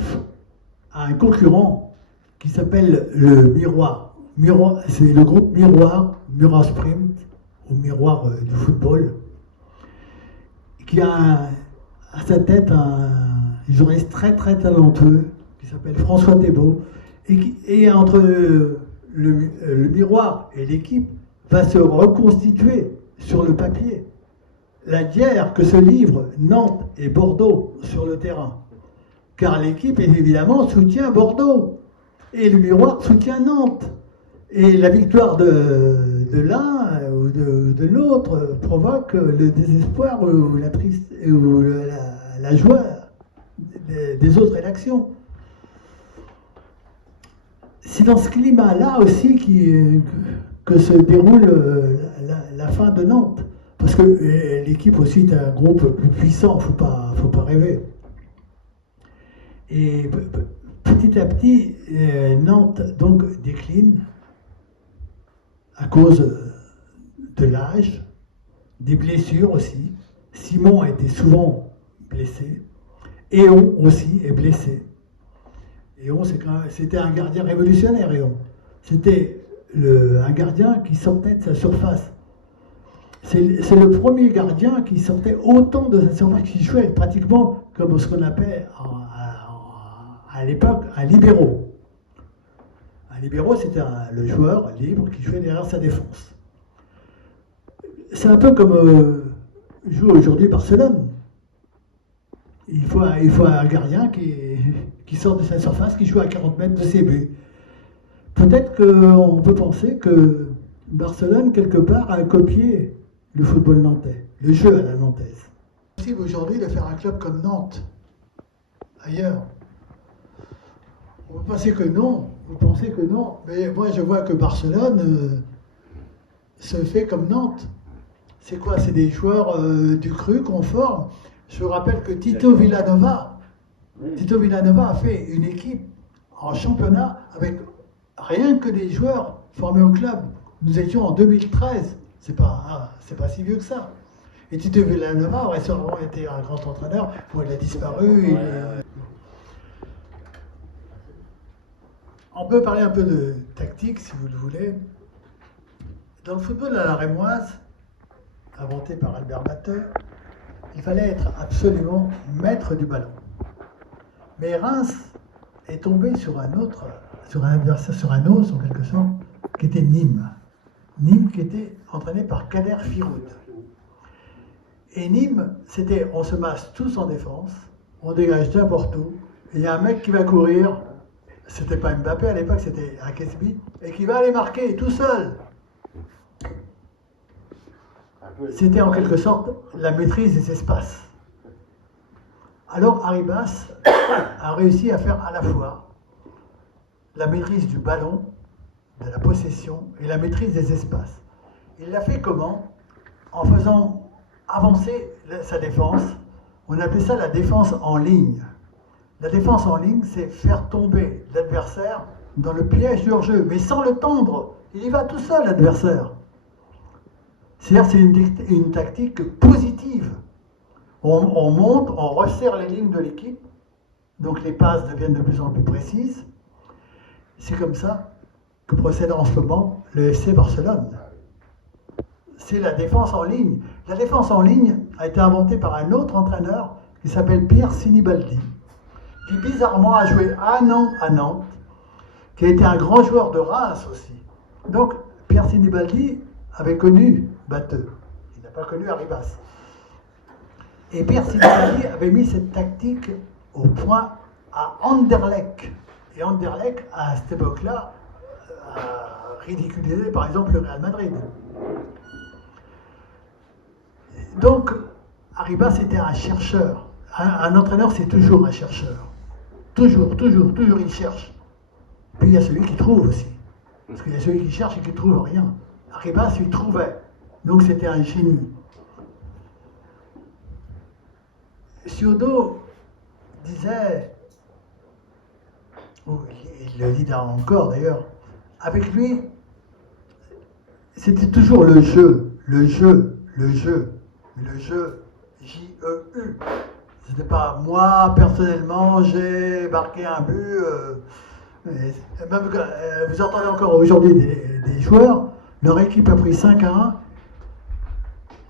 a un concurrent qui s'appelle le Miroir. C'est le groupe Miroir Sprint, ou Miroir du football, qui a à sa tête un journaliste très très talentueux qui s'appelle François Thébault, et entre le Miroir et l'Équipe va se reconstituer sur le papier la guerre que se livrent Nantes et Bordeaux sur le terrain. Car l'équipe, évidemment, soutient Bordeaux. Et le miroir soutient Nantes. Et la victoire de l'un ou de l'autre provoque le désespoir ou la joie des autres rédactions. C'est dans ce climat-là aussi que se déroule la fin de Nantes. Parce que l'équipe aussi est un groupe plus puissant, faut pas rêver. Et petit à petit, Nantes donc décline à cause de l'âge, des blessures aussi. Simon a été souvent blessé. Éon aussi est blessé. Éon, c'était un gardien révolutionnaire, Éon. C'était un gardien qui sortait de sa surface. C'est le premier gardien qui sortait autant de sa surface, qui jouait pratiquement comme ce qu'on appelait à l'époque un libéro. Un libéro, c'était le joueur libre qui jouait derrière sa défense. C'est un peu comme joue aujourd'hui Barcelone. Il faut un gardien qui sort de sa surface, qui joue à 40 mètres de ses buts. Peut-être qu'on peut penser que Barcelone, quelque part, a copié le football nantais, le jeu à la nantaise. C'est possible aujourd'hui de faire un club comme Nantes, ailleurs. Vous pensez que non, mais moi je vois que Barcelone se fait comme Nantes. C'est quoi? C'est des joueurs du cru qu'on forme. Je vous rappelle que Tito Villanova a fait une équipe en championnat avec rien que des joueurs formés au club. Nous étions en 2013, c'est pas si vieux que ça. Et Tito Villanova aurait sûrement été un grand entraîneur, bon, il a disparu. On peut parler un peu de tactique, si vous le voulez. Dans le football à la rémoise, inventé par Albert Batteux, il fallait être absolument maître du ballon. Mais Reims est tombé sur un adversaire, sur un os en quelque sorte, qui était Nîmes. Nîmes qui était entraîné par Kader Firoud. Et Nîmes, c'était on se masse tous en défense, on dégage n'importe où, et il y a un mec qui va courir, c'était pas Mbappé à l'époque, c'était Akesbi, et qui va aller marquer tout seul. C'était en quelque sorte la maîtrise des espaces. Alors Arribas a réussi à faire à la fois la maîtrise du ballon, de la possession et la maîtrise des espaces. Il l'a fait comment? En faisant avancer sa défense. On appelait ça la défense en ligne. La défense en ligne, c'est faire tomber l'adversaire dans le piège du hors-jeu, mais sans le tendre. Il y va tout seul, l'adversaire. C'est-à-dire c'est une tactique positive. On monte, on resserre les lignes de l'équipe, donc les passes deviennent de plus en plus précises. C'est comme ça que procède en ce moment le FC Barcelone. C'est la défense en ligne. La défense en ligne a été inventée par un autre entraîneur qui s'appelle Pierre Sinibaldi, qui bizarrement a joué un an à Nantes, qui a été un grand joueur de Reims aussi. Donc Pierre Sinibaldi avait connu Batteux, il n'a pas connu Arribas. Et Pierre Sinibaldi avait mis cette tactique au point à Anderlecht. Et Anderlecht, à cette époque-là, a ridiculisé par exemple le Real Madrid. Donc, Arribas était un chercheur. Un entraîneur, c'est toujours un chercheur. Toujours, il cherche. Puis il y a celui qui trouve aussi. Parce qu'il y a celui qui cherche et qui ne trouve rien. Arribas, il trouvait. Donc c'était un génie. Ciodo disait, il le dit encore d'ailleurs, avec lui, c'était toujours le jeu, J-E-U. C'était pas moi, personnellement, j'ai marqué un but. Même, vous entendez encore aujourd'hui des joueurs, leur équipe a pris 5-1.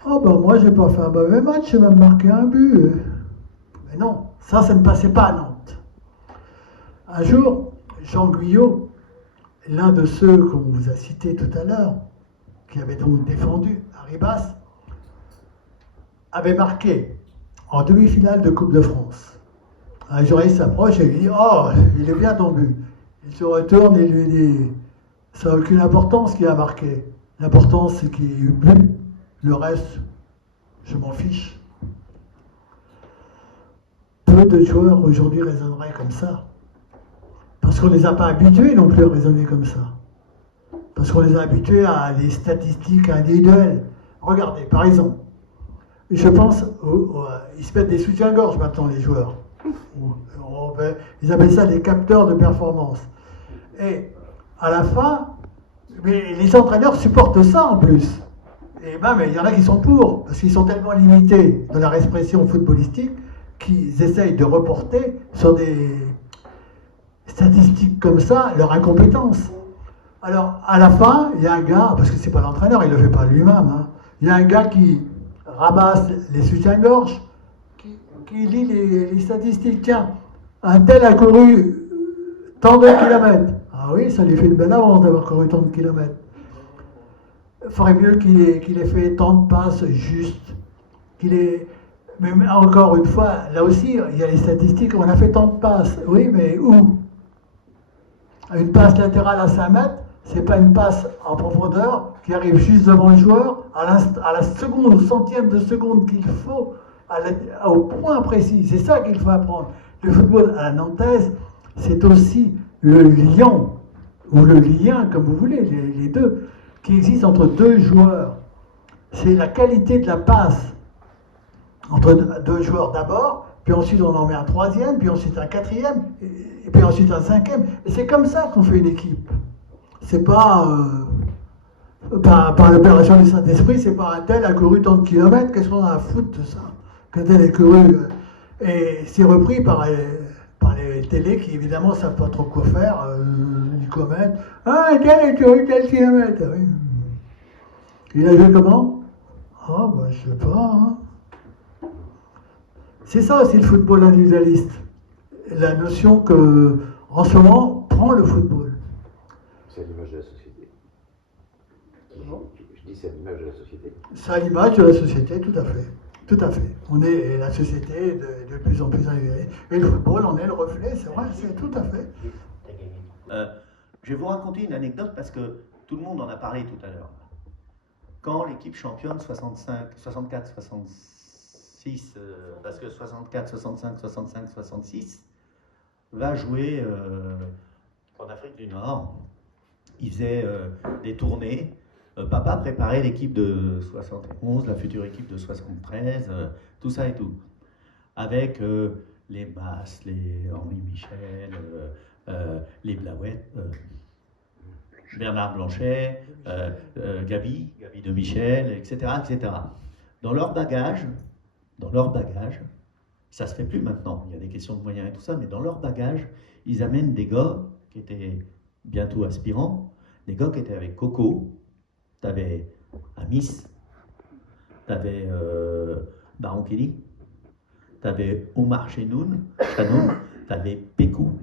Oh ben moi, j'ai pas fait un mauvais match, j'ai même marqué un but. Mais non, ça ne passait pas à Nantes. Un jour, Jean Guyot, l'un de ceux qu'on vous a cités tout à l'heure, qui avait donc défendu Arribas, avait marqué en demi-finale de Coupe de France. Un journaliste s'approche et lui dit « Oh, il est bien ton but ». Il se retourne et lui dit « Ça n'a aucune importance qu'il a marqué. L'important, c'est qu'il y ait eu but. Le reste, je m'en fiche. » Peu de joueurs aujourd'hui raisonneraient comme ça. Parce qu'on ne les a pas habitués non plus à raisonner comme ça. Parce qu'on les a habitués à des statistiques individuelles. Regardez, par exemple, je pense, ils se mettent des soutiens-gorge maintenant, les joueurs. Ils appellent ça des capteurs de performance. Et à la fin, mais les entraîneurs supportent ça en plus. Et même, il y en a qui sont pour, parce qu'ils sont tellement limités dans leur expression footballistique qu'ils essayent de reporter sur des statistiques comme ça leur incompétence. Alors, à la fin, il y a un gars, parce que c'est pas l'entraîneur, il le fait pas lui-même, hein, il y a un gars qui ramasse les soutiens-gorge, qui lit les statistiques. Tiens, un tel a couru tant de kilomètres. Ah oui, ça lui fait une belle avance d'avoir couru tant de kilomètres. Il faudrait mieux qu'il ait fait tant de passes justes. Mais encore une fois, là aussi, il y a les statistiques, on a fait tant de passes. Oui, mais où? Une passe latérale à 5 mètres, c'est pas une passe en profondeur qui arrive juste devant le joueur, à la seconde, au centième de seconde qu'il faut, au point précis. C'est ça qu'il faut apprendre. Le football à la nantaise, c'est aussi le lien, ou le lien, comme vous voulez, les deux, qui existe entre deux joueurs. C'est la qualité de la passe entre deux joueurs d'abord, puis ensuite on en met un troisième, puis ensuite un quatrième, et puis ensuite un cinquième. Et c'est comme ça qu'on fait une équipe. C'est pas par l'opération du Saint-Esprit, c'est pas un tel a couru tant de kilomètres, qu'est-ce qu'on a à foutre de ça? Qu'un tel a couru. Et c'est repris par les télés qui évidemment savent pas trop quoi faire, ils commettent. Ah, un tel a couru tel kilomètre. Oui. Il a joué comment? Ah, bah je sais pas. Hein. C'est ça aussi le football individualiste. La notion que, en ce moment, prend le football. C'est l'image de la société. Je dis c'est l'image de la société. C'est à l'image de la société, tout à fait. Tout à fait. On est la société de plus en plus individualiste. Et le football en est le reflet, c'est vrai, c'est tout à fait. Je vais vous raconter une anecdote parce que tout le monde en a parlé tout à l'heure. Quand l'équipe championne 64, 66, parce que 64, 65, 65, 66, va jouer en Afrique du Nord, il faisait des tournées. Papa préparait l'équipe de 71, la future équipe de 73, tout ça et tout. Avec les Bass, les Henri Michel, les Blauette, Bernard Blanchet, Gabi de Michel, etc., etc. Dans leur bagage, ça se fait plus maintenant, il y a des questions de moyens et tout ça, mais dans leur bagage, ils amènent des gars qui étaient bientôt aspirants, des gars qui étaient avec Coco, t'avais Amis, t'avais Baron Kelly, t'avais Omar Chanoun, t'avais Pékou,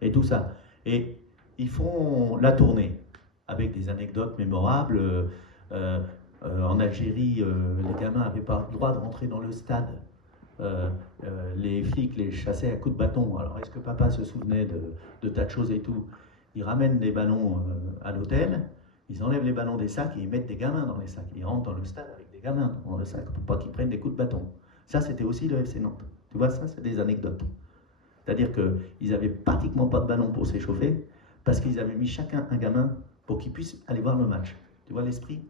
et tout ça. Et ils font la tournée avec des anecdotes mémorables. En Algérie, les gamins n'avaient pas le droit de rentrer dans le stade. Les flics les chassaient à coups de bâton. Alors, est-ce que papa se souvenait de tas de choses et tout? Ils ramènent des ballons à l'hôtel, ils enlèvent les ballons des sacs et ils mettent des gamins dans les sacs. Ils rentrent dans le stade avec des gamins dans le sac pour pas qu'ils prennent des coups de bâton. Ça, c'était aussi le FC Nantes. Tu vois, ça, c'est des anecdotes. C'est-à-dire qu'ils n'avaient pratiquement pas de ballon pour s'échauffer parce qu'ils avaient mis chacun un gamin pour qu'ils puissent aller voir le match. Tu vois l'esprit?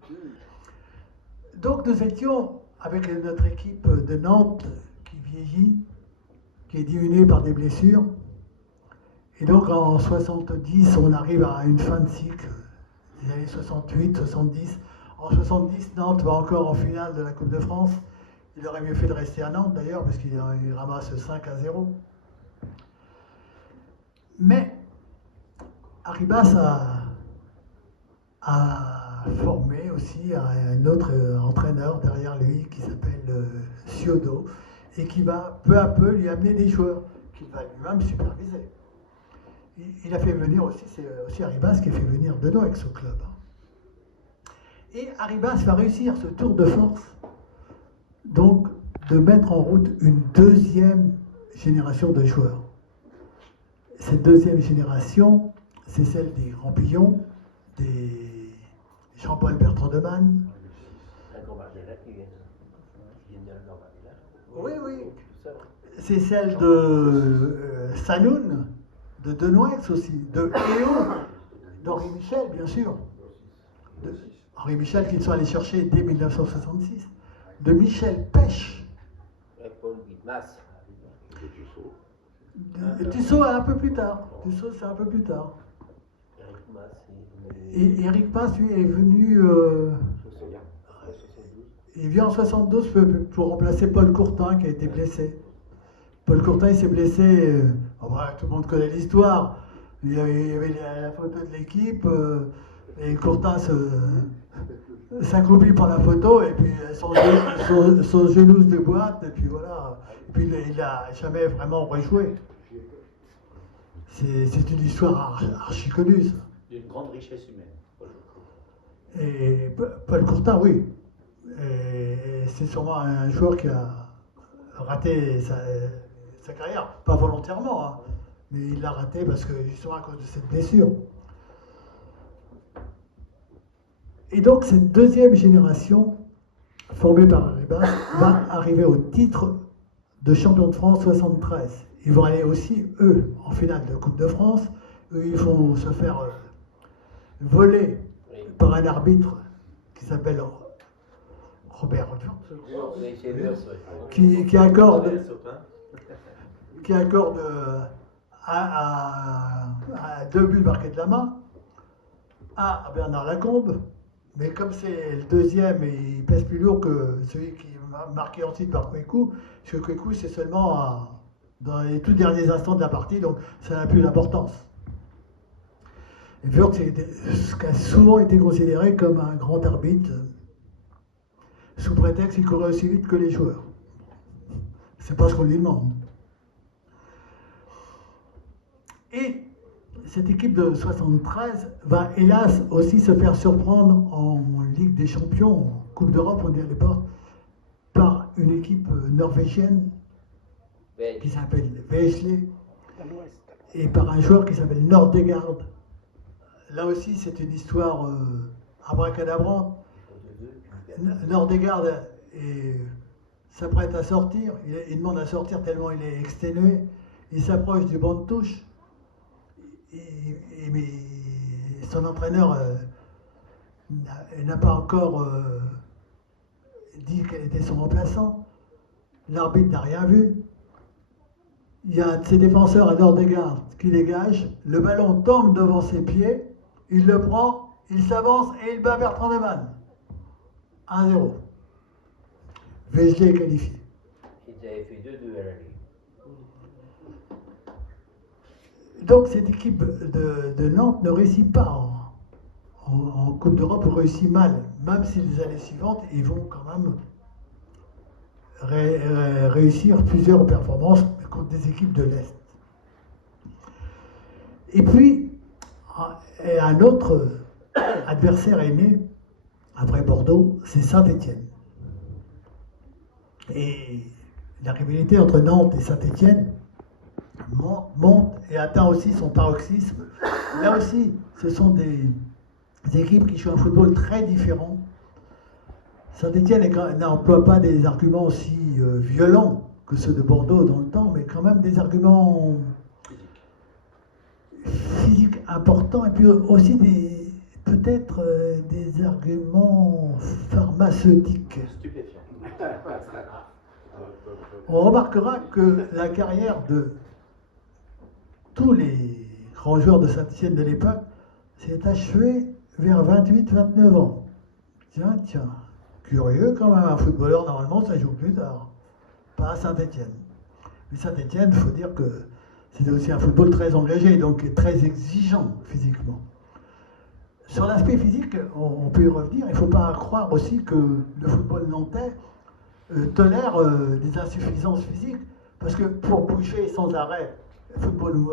Donc nous étions avec notre équipe de Nantes qui vieillit, qui est diminuée par des blessures. Et donc en 70, on arrive à une fin de cycle, les années 68, 70. En 70, Nantes va encore en finale de la Coupe de France. Il aurait mieux fait de rester à Nantes d'ailleurs, parce qu'il ramasse 5-0. Mais Arribas a formé aussi un autre entraîneur derrière lui qui s'appelle Ciodo et qui va peu à peu lui amener des joueurs qu'il va lui-même superviser. Il a fait venir aussi, c'est aussi Arribas qui a fait venir Denoex au club. Et Arribas va réussir ce tour de force donc de mettre en route une deuxième génération de joueurs. Cette deuxième génération, c'est celle des Rampillon, des Jean-Paul Bertrand de Man. Oui, oui. C'est celle de Sanoun, de Denouex aussi, de Héo, d'Henri Michel, bien sûr. Henri Michel qu'ils sont allés chercher dès 1966. De Michel Pêche. Tussaud un peu plus tard. Tussaud, c'est un peu plus tard. Et Eric Mas, lui, est venu. Il vient en 72 pour remplacer Paul Courtin qui a été blessé. Paul Courtin, il s'est blessé. Tout le monde connaît l'histoire. Il y avait la photo de l'équipe. Et Courtin s'accroupit pour la photo. Et puis son genou se déboîte. Et puis voilà. Et puis il n'a jamais vraiment rejoué. C'est une histoire archi connue, ça. D'une grande richesse humaine. Et Paul Courtin, oui. Et c'est sûrement un joueur qui a raté sa carrière. Pas volontairement, hein, mais il l'a raté parce que justement à cause de cette blessure. Et donc cette deuxième génération, formée par Arribas, va arriver au titre de champion de France 73. Ils vont aller aussi, eux, en finale de Coupe de France. Eux, ils vont se faire voler par un arbitre qui s'appelle Robert qui accorde à 2 buts marqués de la main, à Bernard Lacombe, mais comme c'est le deuxième et il pèse plus lourd que celui qui est marqué ensuite par Kwekou, parce que Kwekou c'est seulement dans les tout derniers instants de la partie, donc ça n'a plus d'importance. Et Wörth, ce qui a souvent été considéré comme un grand arbitre, sous prétexte qu'il courait aussi vite que les joueurs. C'est pas ce qu'on lui demande. Et cette équipe de 73 va hélas aussi se faire surprendre en Ligue des Champions, en Coupe d'Europe on dit à l'époque, par une équipe norvégienne qui s'appelle Vesle et par un joueur qui s'appelle Nordegard. Là aussi c'est une histoire abracadabrante. Nordegard s'apprête à sortir, il demande à sortir tellement il est exténué, il s'approche du banc de touche, mais son entraîneur n'a pas encore dit quel était son remplaçant, l'arbitre n'a rien vu, il y a un de ses défenseurs à Nordegard qui dégage, le ballon tombe devant ses pieds, il le prend, il s'avance et il bat Bertrand de Man. 1-0. VG est qualifié. Ils avaient fait 2-2 à la Ligue. Donc cette équipe de Nantes ne réussit pas en Coupe d'Europe, réussit mal. Même si les années suivantes, ils vont quand même réussir plusieurs performances contre des équipes de l'Est. Et puis, un autre adversaire est né après Bordeaux, c'est Saint-Étienne. Et la rivalité entre Nantes et Saint-Étienne monte et atteint aussi son paroxysme. Là aussi, ce sont des équipes qui jouent un football très différent. Saint-Étienne n'emploie pas des arguments aussi violents que ceux de Bordeaux dans le temps, mais quand même des arguments physiques importants et puis aussi peut-être des arguments pharmaceutiques. Stupéfiant. On remarquera que la carrière de tous les grands joueurs de Saint-Étienne de l'époque s'est achevée vers 28-29 ans. Tiens, curieux quand même, un footballeur normalement ça joue plus tard, pas à Saint-Étienne. Mais Saint-Étienne, il faut dire que c'était aussi un football très engagé, donc très exigeant physiquement. Sur l'aspect physique, on peut y revenir, il ne faut pas croire aussi que le football nantais tolère des insuffisances physiques, parce que pour bouger sans arrêt, football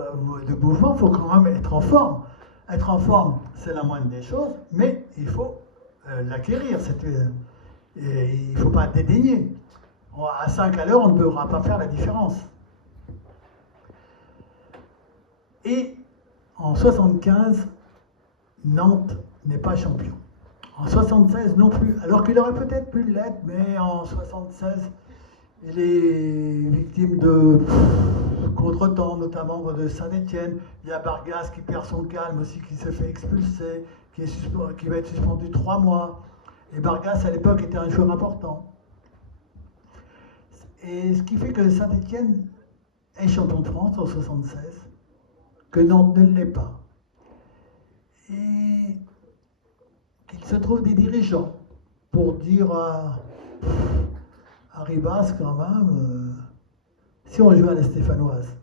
de mouvement, il faut quand même être en forme. Être en forme, c'est la moindre des choses, mais il faut l'acquérir, il ne faut pas dédaigner. À 5 à l'heure, on ne pourra pas faire la différence. Et en 75, Nantes n'est pas champion. En 76 non plus, alors qu'il aurait peut-être pu l'être, mais en 76, il est victime de contretemps, notamment de Saint-Étienne. Il y a Bargas qui perd son calme aussi, qui se fait expulser, qui va être suspendu 3 mois. Et Bargas, à l'époque, était un joueur important. Et ce qui fait que Saint-Étienne est champion de France en 76, que Nantes ne l'est pas. Et qu'il se trouve des dirigeants pour dire à Ribas quand même, si on joue à la Stéphanoise,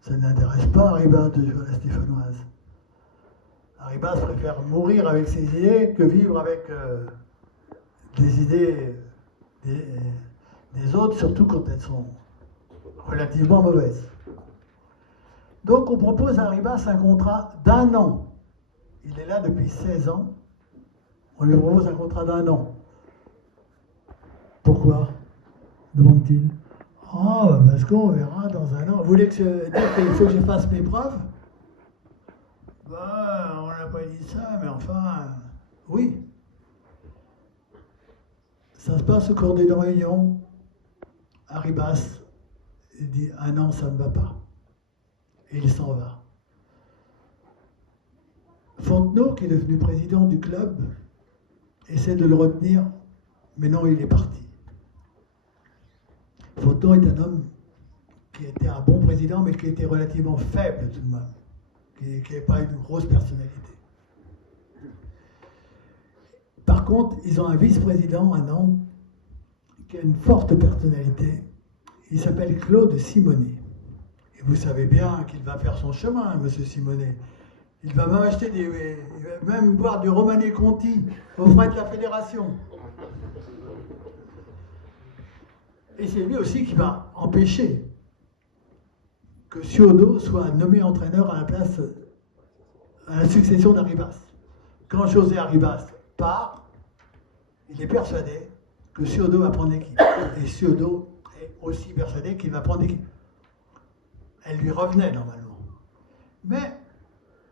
ça n'intéresse pas Ribas de jouer à la Stéphanoise. Ribas préfère mourir avec ses idées que vivre avec des idées des autres, surtout quand elles sont relativement mauvaises. Donc on propose à Ribas un contrat d'1 an. Il est là depuis 16 ans. On lui propose un contrat d'1 an. Pourquoi? Demande-t-il. Oh, parce qu'on verra dans 1 an. Vous voulez dire qu'il faut que je fasse mes preuves? Ben, on n'a pas dit ça, mais enfin, oui. Ça se passe au cours d'une réunion. Ribas, il dit 1 an, ça ne me va pas. Et il s'en va. Fontenot, qui est devenu président du club, essaie de le retenir, mais non, il est parti. Fontenot est un homme qui était un bon président, mais qui était relativement faible tout de même, qui n'avait pas une grosse personnalité. Par contre, ils ont un vice-président à Nantes qui a une forte personnalité. Il s'appelle Claude Simonet. Et vous savez bien qu'il va faire son chemin, M. Simonet. Il va même acheter il va même boire du Romanée Conti aux frais de la fédération. Et c'est lui aussi qui va empêcher que Ciodo soit nommé entraîneur à la succession d'Arribas. Quand José Arribas part, il est persuadé que Ciodo va prendre l'équipe. Et Ciodo est aussi persuadé qu'il va prendre l'équipe. Elle lui revenait normalement. Mais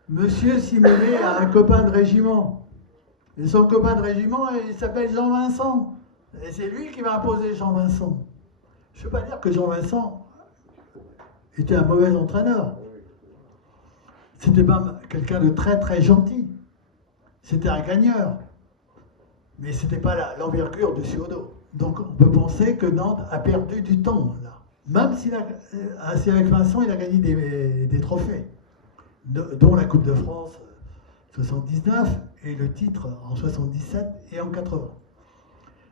Monsieur Simonet a un copain de régiment. Et son copain de régiment, il s'appelle Jean-Vincent. Et c'est lui qui va imposer Jean-Vincent. Je ne veux pas dire que Jean-Vincent était un mauvais entraîneur. C'était pas quelqu'un de très très gentil. C'était un gagneur. Mais ce n'était pas l'envergure de Ciodo. Donc on peut penser que Nantes a perdu du temps là. Même si avec Vincent, il a gagné des trophées, dont la Coupe de France 79 et le titre en 77 et en 80.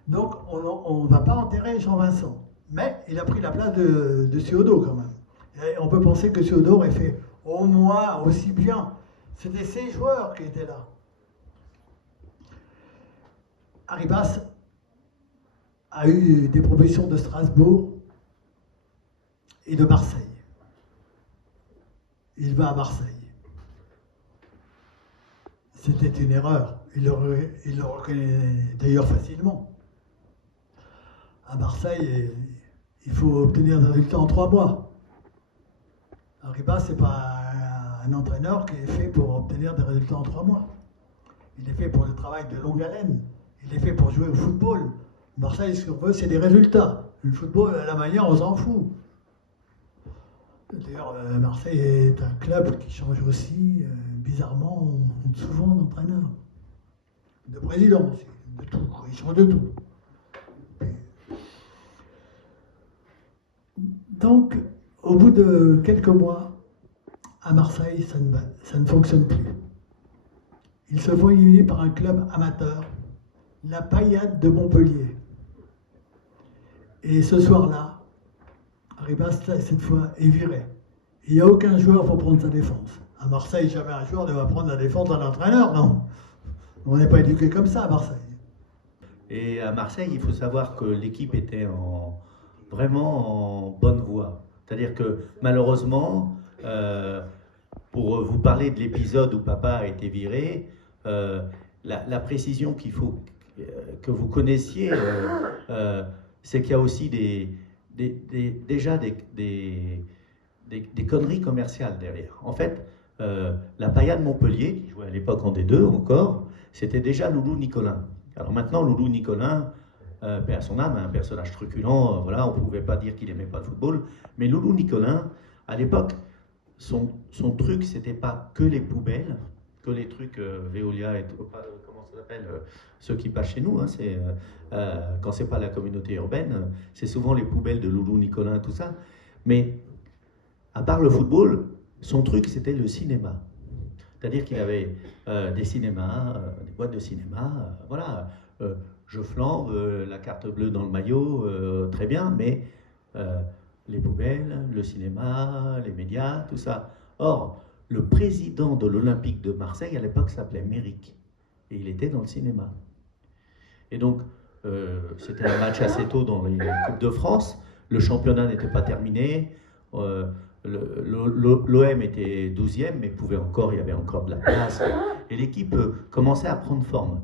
Donc on ne va pas enterrer Jean-Vincent. Mais il a pris la place de Ciodo quand même. Et on peut penser que Ciodo aurait fait au moins aussi bien. C'était ses joueurs qui étaient là. Arribas a eu des propositions de Strasbourg et de Marseille. Il va à Marseille. C'était une erreur. Il le reconnaît d'ailleurs facilement. À Marseille, il faut obtenir des résultats en 3 mois. Arribas, ce n'est pas un entraîneur qui est fait pour obtenir des résultats en 3 mois. Il est fait pour le travail de longue haleine. Il est fait pour jouer au football. Marseille, ce qu'on veut, c'est des résultats. Le football, à la manière, on s'en fout. D'ailleurs, Marseille est un club qui change aussi, bizarrement, on monte souvent d'entraîneurs. De président aussi, de tout. Ils changent de tout. Donc, au bout de quelques mois, à Marseille, ça ne fonctionne plus. Ils se font éliminer par un club amateur, la Paillade de Montpellier. Et ce soir-là, Arribas, cette fois, est viré. Il n'y a aucun joueur pour prendre sa défense. À Marseille, jamais un joueur ne va prendre la défense d'un entraîneur, non. On n'est pas éduqué comme ça à Marseille. Et à Marseille, il faut savoir que l'équipe était vraiment en bonne voie. C'est-à-dire que malheureusement, pour vous parler de l'épisode où papa a été viré, la précision qu'il faut que vous connaissiez, c'est qu'il y a aussi déjà des conneries commerciales derrière. En fait, la Payade Montpellier, qui jouait à l'époque en D2 encore, c'était déjà Loulou Nicolin. Alors maintenant, Loulou Nicolin, paix à son âme, un personnage truculent, voilà, on ne pouvait pas dire qu'il n'aimait pas le football, mais Loulou Nicolin, à l'époque, son truc, c'était pas que les poubelles, que les trucs Veolia et comment ça s'appelle, ceux qui passent chez nous, hein, quand c'est pas la communauté urbaine, c'est souvent les poubelles de Loulou Nicolin, tout ça. Mais à part le football, son truc, c'était le cinéma. C'est-à-dire qu'il avait des cinémas, des boîtes de cinéma, voilà. Je flambe, la carte bleue dans le maillot, très bien, mais les poubelles, le cinéma, les médias, tout ça. Or, le président de l'Olympique de Marseille, à l'époque, s'appelait Méric, et il était dans le cinéma. Et donc, c'était un match assez tôt dans les Coupes de France, le championnat n'était pas terminé, l'OM était 12e, mais il y avait encore de la place, et l'équipe commençait à prendre forme.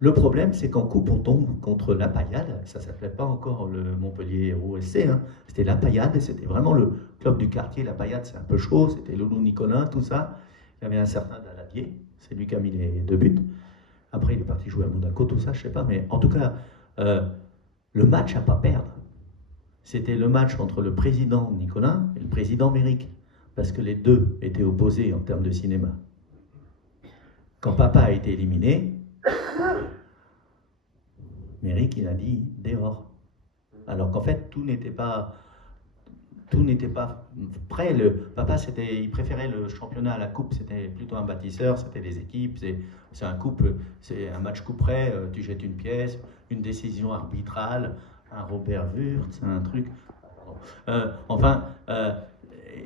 Le problème, c'est qu'en coupe, on tombe contre la Payade. Ça ne s'appelait pas encore le Montpellier OSC, hein. C'était la Payade, et c'était vraiment le club du quartier. La Payade, c'est un peu chaud, c'était Loulou Nicolin, tout ça. Il y avait un certain Daladier, c'est lui qui a mis les 2 buts. Après, il est parti jouer à Monaco, tout ça, je ne sais pas. Mais en tout cas, le match à ne pas perdre, c'était le match entre le président Nicolin et le président Méric, parce que les deux étaient opposés en termes de cinéma. Quand papa a été éliminé, Méric, il a dit dehors. Alors qu'en fait, tout n'était pas prêt. Papa, il préférait le championnat à la coupe, c'était plutôt un bâtisseur, c'était les équipes, c'est un match coup près, tu jettes une pièce, une décision arbitrale, un Robert Wurtz, un truc.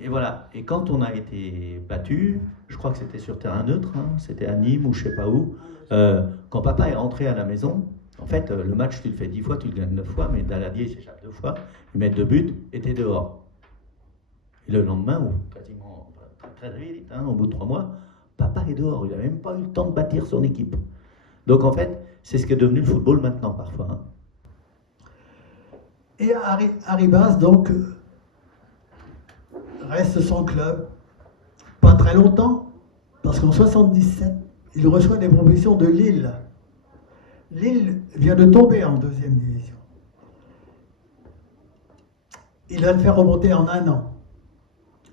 Et voilà. Et quand on a été battu, je crois que c'était sur terrain neutre, hein, c'était à Nîmes ou je sais pas où, quand papa est rentré à la maison, en fait, le match, tu le fais 10 fois, tu le gagnes 9 fois, mais Daladier, il s'échappe 2 fois, il met 2 buts, et t'es dehors. Et le lendemain, ou quasiment très vite, hein, au bout de 3 mois, papa est dehors, il n'a même pas eu le temps de bâtir son équipe. Donc en fait, c'est ce qui est devenu le football maintenant, parfois. Hein. Et Arribas, donc, reste sans club, pas très longtemps, parce qu'en 77, il reçoit des propositions de Lille. Lille vient de tomber en 2e division. Il va le faire remonter en 1 an.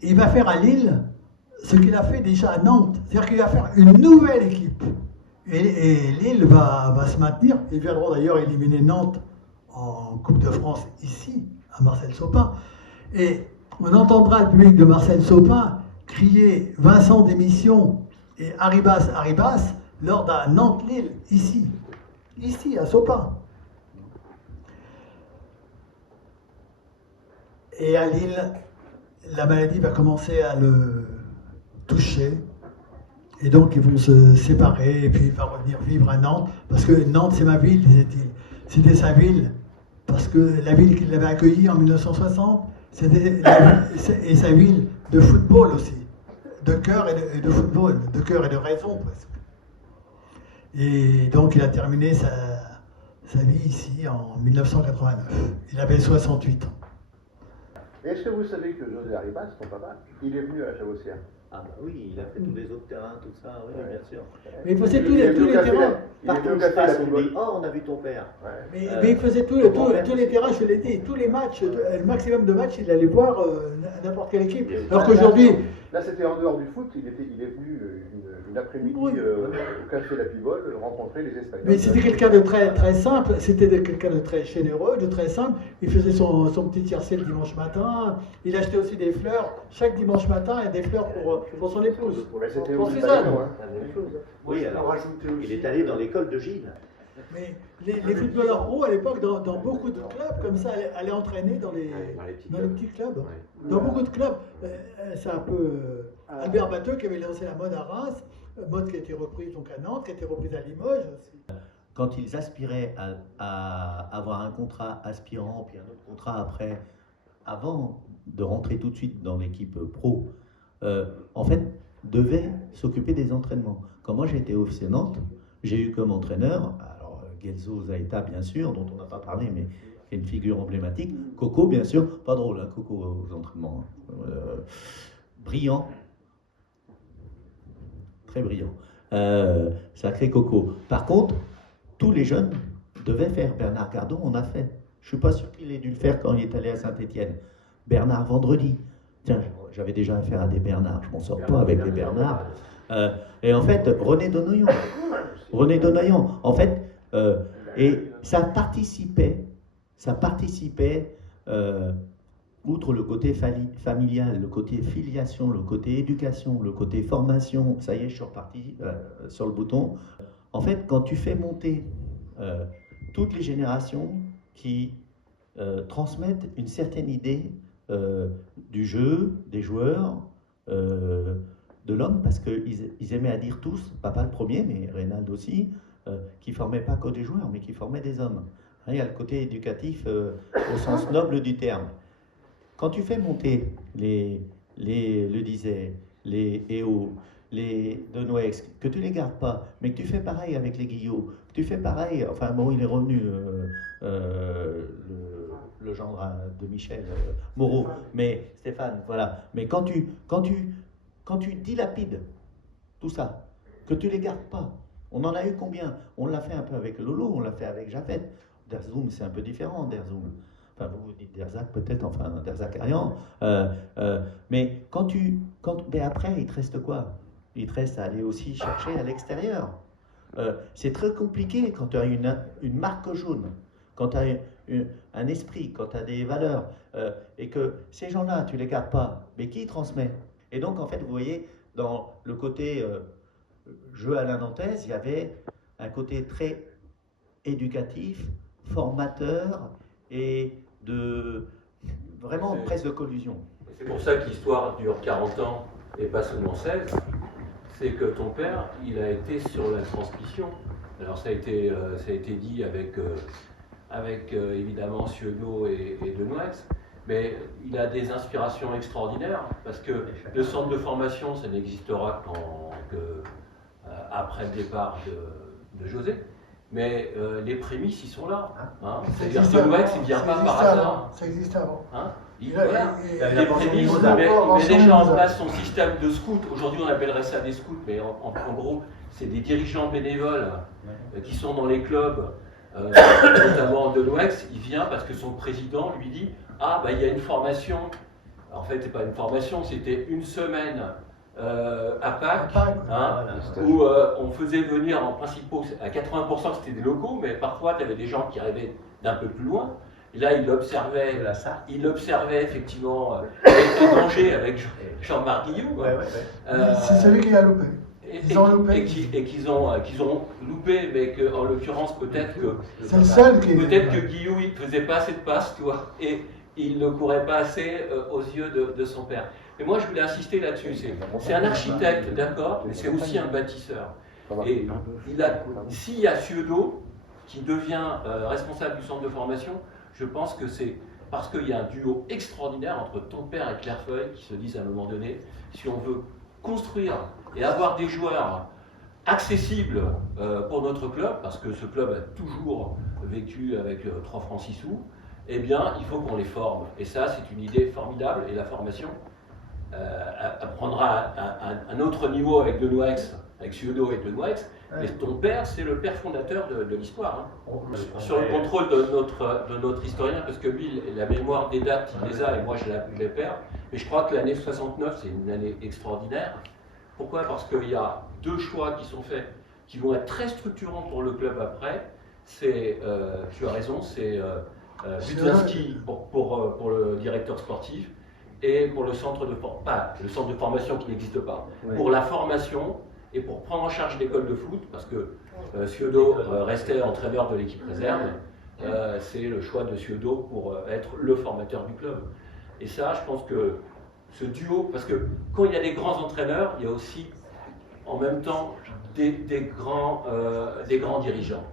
Il va faire à Lille ce qu'il a fait déjà à Nantes, c'est-à-dire qu'il va faire une nouvelle équipe. Et Lille va se maintenir. Ils viendront d'ailleurs éliminer Nantes en Coupe de France ici, à Marcel Sopin. Et on entendra le public de Marcel Sopin crier Vincent démission et Arribas, Arribas lors d'un Nantes-Lille ici à Sopin. Et à Lille, la maladie va commencer à le toucher. Et donc ils vont se séparer et puis il va revenir vivre à Nantes. Parce que Nantes, c'est ma ville, disait-il. C'était sa ville. Parce que la ville qui l'avait accueilli en 1960, c'était sa ville de football aussi. De cœur et de football, de cœur et de raison presque. Et donc il a terminé sa vie ici en 1989. Il avait 68 ans. Est-ce que vous savez que José Arribas, ton papa, il est venu à la Chavossière? Ah bah oui, il a fait tous les autres terrains, tout ça, oui, bien sûr. Mais il faisait tous les terrains. Partout où je passe, on dit « Oh, on a vu ton père ». Mais il faisait tous les terrains, je l'ai dit, tous les matchs, le maximum de matchs, il allait voir n'importe quelle équipe. Alors qu'aujourd'hui... Là, c'était en dehors du foot, il est venu une après-midi au Café La Pivole rencontrer les Espagnols. Mais c'était quelqu'un de très simple, c'était quelqu'un de très généreux, de très simple. Il faisait son petit tiercé le dimanche matin. Il achetait aussi des fleurs chaque dimanche matin et des fleurs pour son épouse. C'était pour aussi Suzanne. Oui, alors il est allé dans l'école de Gilles. Mais les footballeurs pro à l'époque, dans beaucoup de clubs, comme ça, allaient entraîner dans les petits clubs. Ouais. Dans beaucoup de clubs. C'est un peu Albert Batteux qui avait lancé la mode à Reims, mode qui a été reprise donc à Nantes, qui a été reprise à Limoges aussi. Quand ils aspiraient à avoir un contrat aspirant, puis un autre contrat après, avant de rentrer tout de suite dans l'équipe pro, en fait, devaient s'occuper des entraînements. Quand moi j'ai été officier Nantes, j'ai eu comme entraîneur, alors Guelzo Zaeta, bien sûr, dont on n'a pas parlé, mais qui est une figure emblématique. Coco, bien sûr, pas drôle, hein, Coco aux entraînements. Brillant, très brillant. Sacré Coco. Par contre, tous les jeunes devaient faire. Bernard Gardon, on a fait. Je ne suis pas sûr qu'il ait dû le faire quand il est allé à Saint-Étienne. Bernard Vendredi. Tiens, j'avais déjà affaire à des Bernards. Je m'en sors pas avec des Bernards. Et en fait, René Donoyan. En fait, et ça participait, outre le côté familial, le côté filiation, le côté éducation, le côté formation, ça y est, je suis reparti sur le bouton. En fait, quand tu fais monter toutes les générations qui transmettent une certaine idée du jeu, des joueurs, de l'homme, parce qu'ils aimaient à dire tous, papa le premier, mais Reynald aussi, qui ne formaient pas que des joueurs, mais qui formaient des hommes. Hein, il y a le côté éducatif au sens noble du terme. Quand tu fais monter le Dizet, les EO, les Denouex, que tu ne les gardes pas, mais que tu fais pareil avec les Guillot, que tu fais pareil, enfin bon, il est revenu, le gendre de Michel Moreau, mais Stéphane, voilà. Mais quand tu dilapides tout ça, que tu ne les gardes pas, on en a eu combien? On l'a fait un peu avec Lolo, on l'a fait avec Jafet. Derzoum, c'est un peu différent, Derzoum. Enfin, vous dites Derzac peut-être, enfin, Derzakarian. Mais mais après, il te reste quoi? Il te reste à aller aussi chercher à l'extérieur. C'est très compliqué quand tu as une marque jaune, quand tu as un esprit, quand tu as des valeurs, et que ces gens-là, tu ne les gardes pas. Mais qui transmet? Et donc, en fait, vous voyez, dans le côté jeu à la nantaise, il y avait un côté très éducatif, formateur et vraiment presque de collusion. C'est pour ça que l'histoire dure 40 ans et pas seulement 16. C'est que ton père, il a été sur la transmission. Alors ça a été dit avec évidemment Ciodo et Denouex, mais il a des inspirations extraordinaires parce que le centre de formation, ça n'existera après le départ de José. Mais les prémices, ils sont là. Hein. C'est-à-dire que Denouex, il ne vient pas par hasard. Ça existe avant. Hein. Les il prémices, il met déjà en place son système de scouts. Aujourd'hui, on appellerait ça des scouts, mais en gros, c'est des dirigeants bénévoles qui sont dans les clubs, notamment Denouex. Il vient parce que son président lui dit « Ah, bah, il y a une formation. » En fait, c'est pas une formation, c'était une semaine à Pâques, hein, où on faisait venir en principe, à 80% c'était des locaux, mais parfois tu avais des gens qui arrivaient d'un peu plus loin. Et là, il observait effectivement les dangers avec Jean-Marc Guillou. C'est celui qui a loupé. Ils ont loupé. Et qu'ils ont loupé, mais qu'en l'occurrence, peut-être que Guillou il ne faisait pas assez de passes, tu vois, et il ne courait pas assez aux yeux de son père. Mais moi, je voulais insister là-dessus. C'est un architecte, d'accord, mais c'est aussi un bâtisseur. Et s'il y a Ciodo qui devient responsable du centre de formation, je pense que c'est parce qu'il y a un duo extraordinaire entre ton père et Clairefeuille qui se disent à un moment donné, si on veut construire et avoir des joueurs accessibles pour notre club, parce que ce club a toujours vécu avec 3 francs 6 sous, eh bien, il faut qu'on les forme. Et ça, c'est une idée formidable. Et la formation prendra un autre niveau avec Denouex, avec Ciodo et Denouex. Mais ton père, c'est le père fondateur de l'histoire. Hein. Sur le contrôle de notre historien, parce que lui, la mémoire des dates, il les a, et moi, je les perds. Mais je crois que l'année 69, c'est une année extraordinaire. Pourquoi? Parce qu'il y a 2 choix qui sont faits, qui vont être très structurants pour le club après. C'est, tu as raison, c'est Butzinski pour le directeur sportif, et pour le centre de formation qui n'existe pas, pour la formation et pour prendre en charge l'école de foot, parce que Ciodo restait entraîneur de l'équipe réserve, c'est le choix de Ciodo pour être le formateur du club. Et ça, je pense que ce duo, parce que quand il y a des grands entraîneurs, il y a aussi en même temps des grands dirigeants.